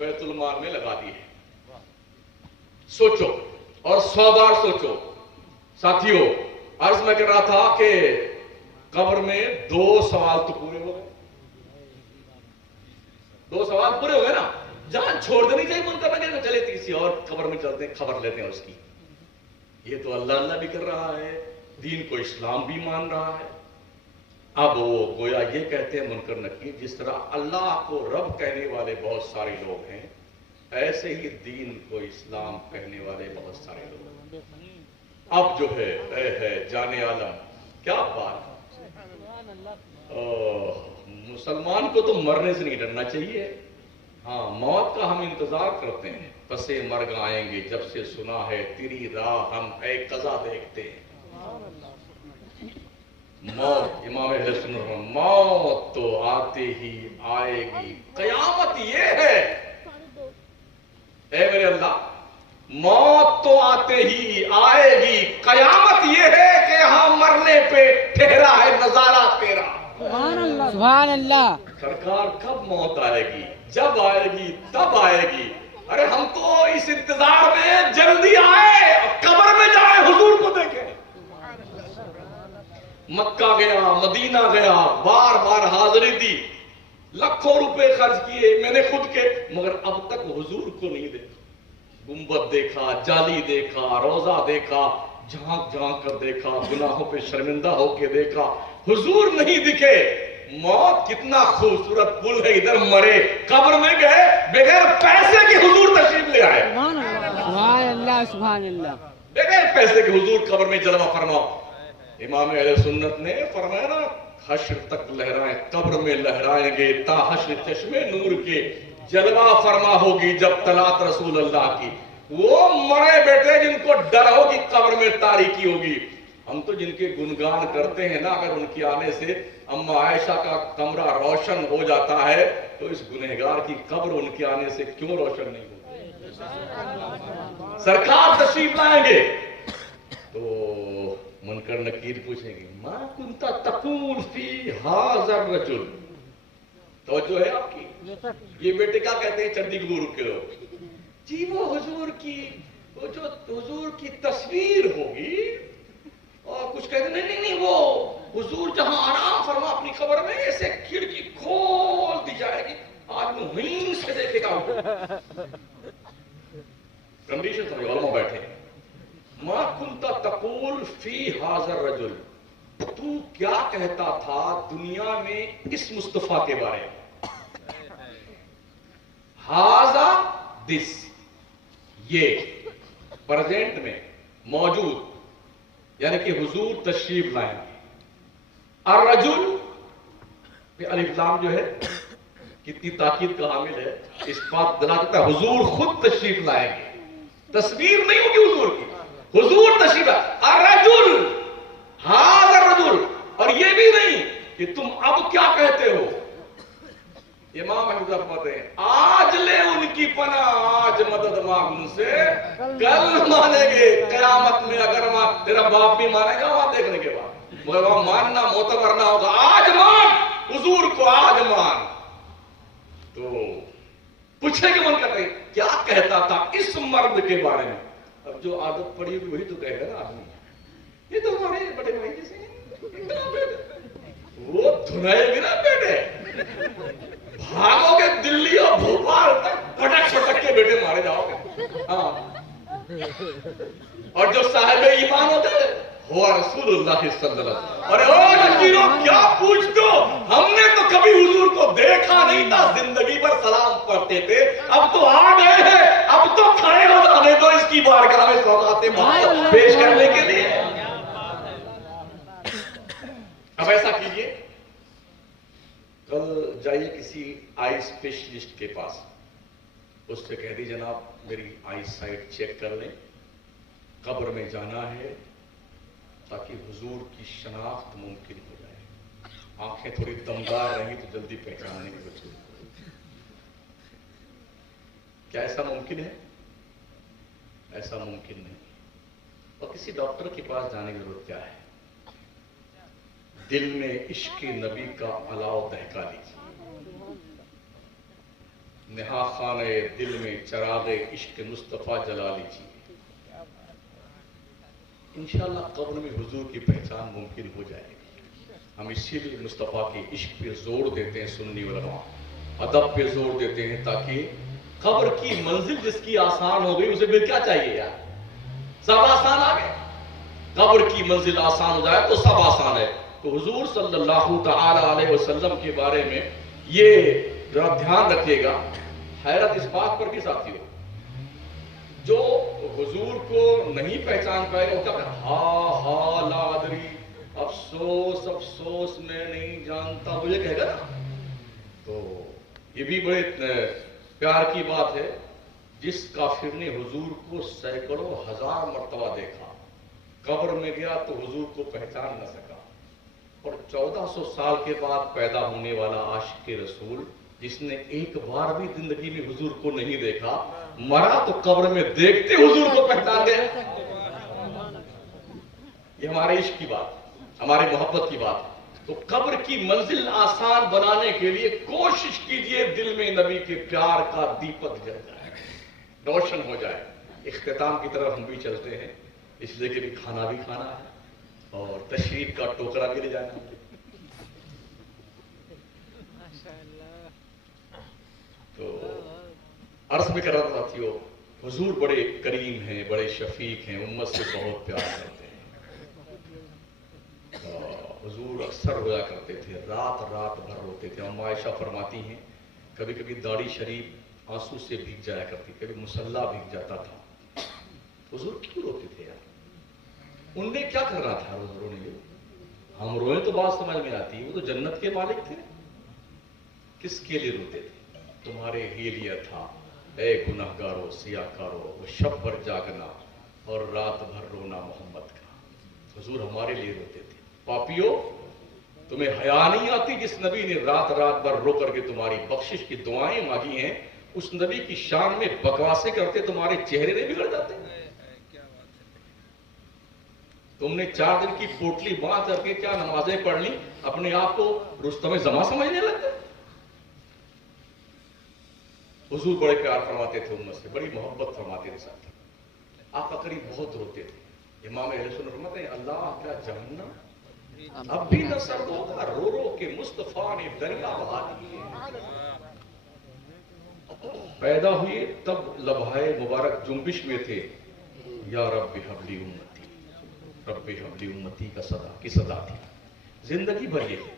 بیت المال میں لگا دی ہے۔ سوچو اور 100 بار سوچو ساتھیوں، عرض میں کر رہا تھا کہ قبر میں 2 سوال تو پورے ہو گئے، 2 سوال پورے ہو گئے نا، جان چھوڑ دینی چاہیے من کرنا کہ چلے کسی اور قبر میں چلتے ہیں، خبر لیتے ہیں اس کی۔ یہ تو اللہ اللہ بھی کر رہا ہے، دین کو اسلام بھی مان رہا ہے۔ اب وہ گویا یہ کہتے ہیں منکر نکیر، جس طرح اللہ کو رب کہنے والے بہت سارے لوگ ہیں، ایسے ہی دین کو اسلام کہنے والے بہت سارے لوگ ہیں۔ اب جو ہے جانے عالم، کیا بات! مسلمان کو تو مرنے سے نہیں ڈرنا چاہیے، ہاں موت کا ہم انتظار کرتے ہیں، پسے مرگ آئیں گے جب سے سنا ہے تیری راہ ہم اے قضا دیکھتے ہیں۔ موت، امام اہل سنت، موت تو آتے ہی آئے گی، قیامت یہ ہے اے میرے اللہ، موت تو آتے ہی آئے گی، قیامت یہ ہے کہ یہاں مرنے پہ ٹھہرا ہے نظارہ تیرا۔ سبحان اللہ۔ سرکار کب موت آئے گی؟ جب آئے گی تب آئے گی۔ ارے ہم تو اس انتظار میں جلدی آئے، قبر میں جائے حضور کو دیکھیں۔ مکہ گیا، مدینہ گیا، بار بار حاضری دی، لاکھوں روپے خرچ کیے میں نے خود کے، مگر اب تک حضور کو نہیں دیکھا۔ گنبد دیکھا، جالی دیکھا، روزہ دیکھا، جھانک جھانک کر دیکھا، گناہوں پہ شرمندہ ہو کے دیکھا، حضور نہیں دکھے۔ موت کتنا خوبصورت پل ہے، ادھر مرے، قبر میں گئے، بغیر پیسے کے حضور تشریف لے آئے۔ سبحان اللہ سبحان اللہ۔ بغیر پیسے کے حضور قبر میں جلوہ فرماؤ۔ امام اہل سنت نے فرمایا نا، حشر تک لہرائیں، قبر میں لہرائیں گے تا حشر چشمے نور کے، جلوہ فرما ہوگی جب طلعت رسول اللہ کی۔ وہ مرے بیٹے جن کو ڈر ہوگی قبر میں تاریکی ہوگی۔ ہم تو جن کے گنگان کرتے ہیں نا، اگر ان کے آنے سے اما عائشہ کا کمرہ روشن ہو جاتا ہے تو اس گنہگار کی قبر ان کے آنے سے کیوں روشن نہیں ہوتی؟ سرکار تشریف لائیں گے تو منکر نکیر پوچھیں گے، ما کنت تقول فی ھذا الرجل، توجہ ہے آپ کی؟ یہ بیٹے کیا کہتے ہیں چندی گرو کے لوگ؟ جی وہ حضور کی تصویر ہوگی، اور کچھ کہتے ہیں نہیں وہ حضور جہاں آرام فرما اپنی قبر میں، ایسے کھڑکی کھول دی جائے گی، آدمی وہیں سے دیکھے گا۔ کنڈیشن سمجھو، علماء بیٹھے، ما کنت تقول فی ھذا الرجل، تو کیا کہتا تھا دنیا میں اس مصطفیٰ کے بارے میں؟ ھذا دس، یہ پریزنٹ میں موجود، یعنی کہ حضور تشریف لائیں گے۔ الرجل پہ الف لام جو ہے کتنی تاکید کا حامل ہے، اس بات دلاتا ہے حضور خود تشریف لائیں گے، تصویر نہیں ہوگی حضور کی، حضور تشریف لائیں۔ الرجل، ھذا الرجل، اور یہ بھی نہیں کہ تم اب کیا کہتے ہو۔ امام احمد فرماتے ہیں، آج لے ان کی پناہ، آج مدد مانگ ان سے، کل مانیں گے قیامت میں، اگر تیرا باپ بھی مانے گا وہاں دیکھنے کے بعد، مگر وہاں ماننا معتبر نہ ہوگا۔ آج مان حضور کو، آج مان۔ تو پوچھنے کے من کرتے ہیں کیا کہتا تھا اس مرد کے بارے میں؟ اب جو عادت پڑی ہوئی وہی تو کہے گا نا آدمی، یہ تو ہمارے بڑے بھائی جیسے ہیں، وہ دھنائے گے نا بیٹے، بھاگو گے دلی اور بھوپال تک، پٹک پٹک کے بیٹے مارے جاؤ گے۔ ہاں، اور جو صاحب ایمان ہوتے ہیں ہوا رسول اللہ صلی اللہ علیہ وسلم۔ اور او نکیروں کیا پوچھتے ہو، ہم نے تو کبھی حضور کو دیکھا نہیں تھا، زندگی پر سلام پڑھتے تھے، اب تو آ گئے ہیں، اب تو کھڑے ہو جانے دو اس کی بارگاہ میں سوغاتیں پیش کرنے کے لیے۔ اب ایسا کیجئے، کل جائیے کسی آئی اسپیشلسٹ کے پاس، اس سے کہہ دی جناب میری آئی سائٹ چیک کر لیں، قبر میں جانا ہے تاکہ حضور کی شناخت ممکن ہو جائے، آنکھیں تھوڑی دمدار رہیں تو جلدی پہچاننے کی وجہ۔ کیا ایسا ممکن ہے؟ ایسا ممکن نہیں۔ اور کسی ڈاکٹر کے پاس جانے کی ضرورت کیا ہے؟ دل میں عشق نبی کا الاؤ دہکا لیجیے، نہا خانہ دل میں چراغ عشق مصطفیٰ جلا لیجیے. انشاءاللہ قبر میں حضور کی پہچان ممکن ہو جائے گی. ہم اسی لیے مصطفیٰ کے عشق پہ زور دیتے ہیں سنی علماء, ادب پہ زور دیتے ہیں, تاکہ قبر کی منزل جس کی آسان ہو گئی اسے پھر کیا چاہیے یار, سب آسان آ گئے. قبر کی منزل آسان ہو جائے تو سب آسان ہے. تو حضور صلی اللہ تعالی علیہ وسلم کے بارے میں یہ ذرا دھیان رکھیے گا. حیرت اس بات پر بھی ساتھی ہو, جو حضور کو نہیں پہچان پائے گا وہ کیا کہا, ہا ہا لا ادری, افسوس افسوس میں نہیں جانتا, وہ یہ کہے گا نا. تو یہ بھی بڑے پیار کی بات ہے. جس کافر نے حضور کو سینکڑوں ہزار مرتبہ دیکھا, قبر میں گیا تو حضور کو پہچان نہ سکا, اور 1400 سال کے بعد پیدا ہونے والا عاشق رسول جس نے ایک بار بھی زندگی میں حضور کو نہیں دیکھا, مرا تو قبر میں دیکھتے حضور کو پہچان گئے. یہ ہمارے عشق کی بات, ہماری محبت کی بات. تو قبر کی منزل آسان بنانے کے لیے کوشش کیجئے دل میں نبی کے پیار کا دیپک جل جائے, روشن ہو جائے. اختتام کی طرف ہم بھی چلتے ہیں, اس لیے کہ بھی کھانا بھی کھانا ہے اور تشریف کا ٹوکرا بھی لے جانا ہے. تو عرض میں کر رہا تھا ساتھیو, حضور بڑے کریم ہیں, بڑے شفیق ہیں, امت سے بہت پیار کرتے ہیں. حضور اکثر رویا کرتے تھے, رات رات بھر روتے تھے. ہم عائشہ فرماتی ہیں کبھی کبھی داڑھی شریف آنسو سے بھیگ جایا کرتی, کبھی مصلی بھیگ جاتا تھا. حضور کیوں روتے تھے یار, ان نے کیا کرنا تھا روز رونے؟ ہم روئیں تو بات سمجھ میں آتی, وہ تو جنت کے مالک تھے. کس کے لیے روتے تھے؟ تمہارے ہی لیے تھا اے گناہگارو سیاہ کارو, وہ شب بھر جاگنا اور رات بھر رونا محمد کا. حضور ہمارے لیے روتے تھے. پاپیو, تمہیں حیا نہیں آتی جس نبی نے رات رات بھر رو کر کے تمہاری بخشش کی دعائیں مانگی ہیں, اس نبی کی شان میں بکواسیں کرتے تمہارے چہرے نہیں بگڑ جاتے؟ تم نے 4 دن کی پوٹلی باندھ کر کے کیا نمازیں پڑھ لی, اپنے آپ کو رستم زماں سمجھنے لگتے. حضور بڑے پیار فرماتے تھے امت سے, بڑی محبت فرماتے تھے ساتھ. آپ قریب بہت روتے تھے. امام اہل سنت فرماتے ہیں اللہ کیا جہنم اب بھی نہ سرد ہوگا, رو رو کے مصطفیٰ نے دریا بہا دیے. پیدا ہوئے تب لبہائے مبارک جنبش میں تھے, یا رب حبلی امتی, رب حبلی امتی کا صدا کی صدا تھی. زندگی بھر یہ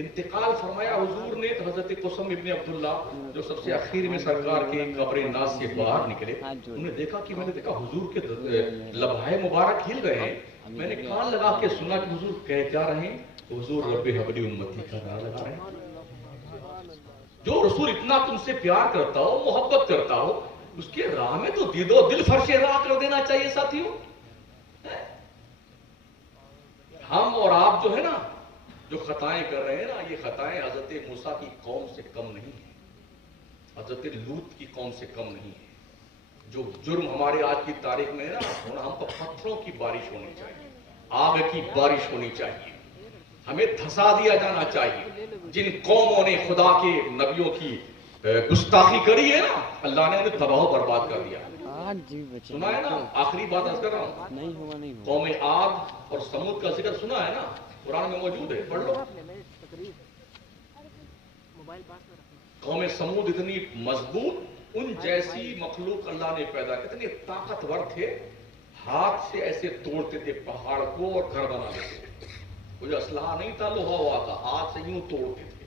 انتقال فرمایا حضور نے تو حضرت قسم ابن عبداللہ جو سب سے اخیر میں سرکار کے قبر ناز سے باہر نکلے, انہوں نے دیکھا کہ میں نے دیکھا حضور کے لبہائے مبارک ہل رہے ہیں. میں نے کان لگا کے سنا کہ حضور کہہ کیا رہے ہیں, حضور رب حبلی امتی کا نعرہ لگا رہے ہیں. جو رسول اتنا تم سے پیار کرتا ہو, محبت کرتا ہو, اس کے راہ میں تو دید و دل فرش راہ کر دینا چاہیے ساتھیوں. ہم اور آپ جو ہے نا, جو خطائیں کر رہے ہیں نا, یہ خطائیں حضرت موسیٰ کی قوم سے کم نہیں ہیں, حضرت لوط کی قوم سے کم نہیں ہیں. جو جرم ہمارے آج کی تاریخ میں ہے نا, ہم پر پتھروں کی بارش ہونی چاہیے, آگ کی بارش ہونی چاہیے. ہمیں دھسا دیا جانا چاہیے. جن قوموں نے خدا کے نبیوں کی گستاخی کری ہے نا, اللہ نے انہیں تباہ و برباد کر دیا. سنا ہے نا, آخری بات عرض کر رہا ہوں, قوم عاد اور سمود کا ذکر سنا ہے نا, قرآن میں موجود ہے, پڑھ لو. قوم سمود اتنی مضبوط, ان جیسی مخلوق اللہ نے پیدا کی, اتنے طاقتور تھے, ہاتھ سے ایسے توڑتے تھے پہاڑ کو اور گھر بنا لیتے تھے. کوئی اسلحہ نہیں تھا, لوہا ہوا تھا, ہاتھ سے یوں توڑتے تھے,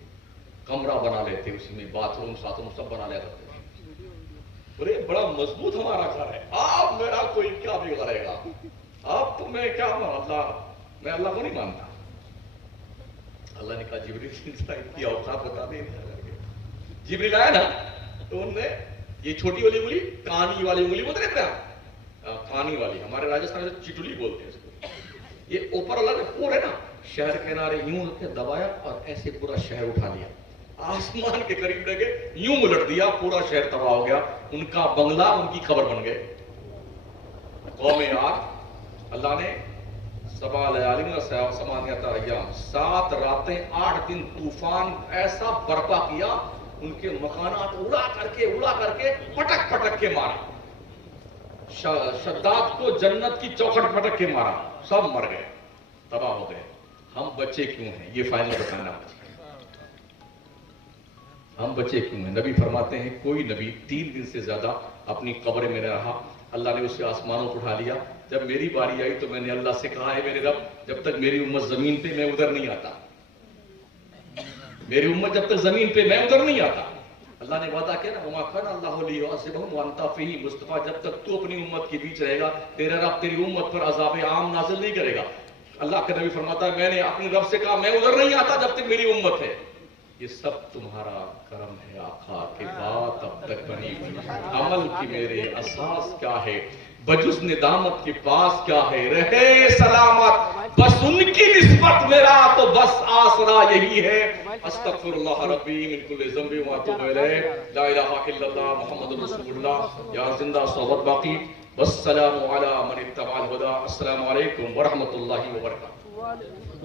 کمرہ بنا لیتے, اسی میں باتھ روم ساتھ روم سب بنا لیا کرتے تھے. ارے بڑا مضبوط ہمارا گھر ہے, آپ میرا کوئی کیا بگڑے گا, آپ تو میں کیا اللہ, میں اللہ کو نہیں مانتا. اللہ نے کہا جبریل کی اوقات بتا دیں. جبریل آیا نا تو انہوں نے یہ چھوٹی والی انگلی, کانی والی انگلی بولتے رہتے ہیں, کانی والی, ہمارے راجستھان میں چٹلی بولتے ہیں اس کو. یہ اوپر اللہ نے پورے نا شہر کے کنارے یوں دبایا اور ایسے پورا شہر اٹھا لیا, آسمان کے قریب لے کے یوں الٹ دیا, پورا شہر تباہ ہو گیا. ان کا بنگلہ ان کی خبر بن گئے. قوم عاد اللہ نے 7 لیالین و 8 ایام 7 راتیں 8 دن طوفان ایسا برپا کیا ان کے مکانات اڑا کر کے پٹک کے مارا. شداد کو جنت کی چوکھٹ پٹک کے مارا, سب مر گئے, تباہ ہو گئے. ہم بچے کیوں ہیں, یہ فائنل بتانا مجھے. ہم بچے کیوں ہیں؟ نبی فرماتے ہیں کوئی نبی 3 دن سے زیادہ اپنی قبر میں نہ رہا, اللہ نے اسے آسمانوں کو اٹھا لیا. جب میری باری آئی تو میں نے اللہ سے کہا ہے میرے رب جب تک میری امت زمین پہ میں ادھر نہیں آتا, میری امت جب تک زمین پہ میں ادھر نہیں آتا. اللہ نے وعدہ کیا نا وما کان اللہ لیعذبہم وانت فیہم, مصطفیٰ جب تک تو اپنی امت کے بیچ رہے گا تیرا رب تیری امت پر عذاب عام نازل نہیں کرے گا. اللہ کا نبی فرماتا ہے میں نے اپنے رب سے کہا میں ادھر نہیں آتا جب تک میری امت ہے. یہ سب تمہارا کرم ہے آقا کہ بات اب تک بنی ہوئی. عمل کی میرے اساس کیا ہے, بجز ندامت کے پاس کیا ہے, رہے سلامت بس ان کی نسبت میرا تو بس آسرا یہی ہے. استغفر اللہ ربی من کل ذنب واتوب الیہ, لا الہ الا اللہ محمد رسول اللہ, یا زندہ صحبت باقی. والسلام علی من اتبع الہدی. السلام علیکم ورحمۃ اللہ وبرکاتہ.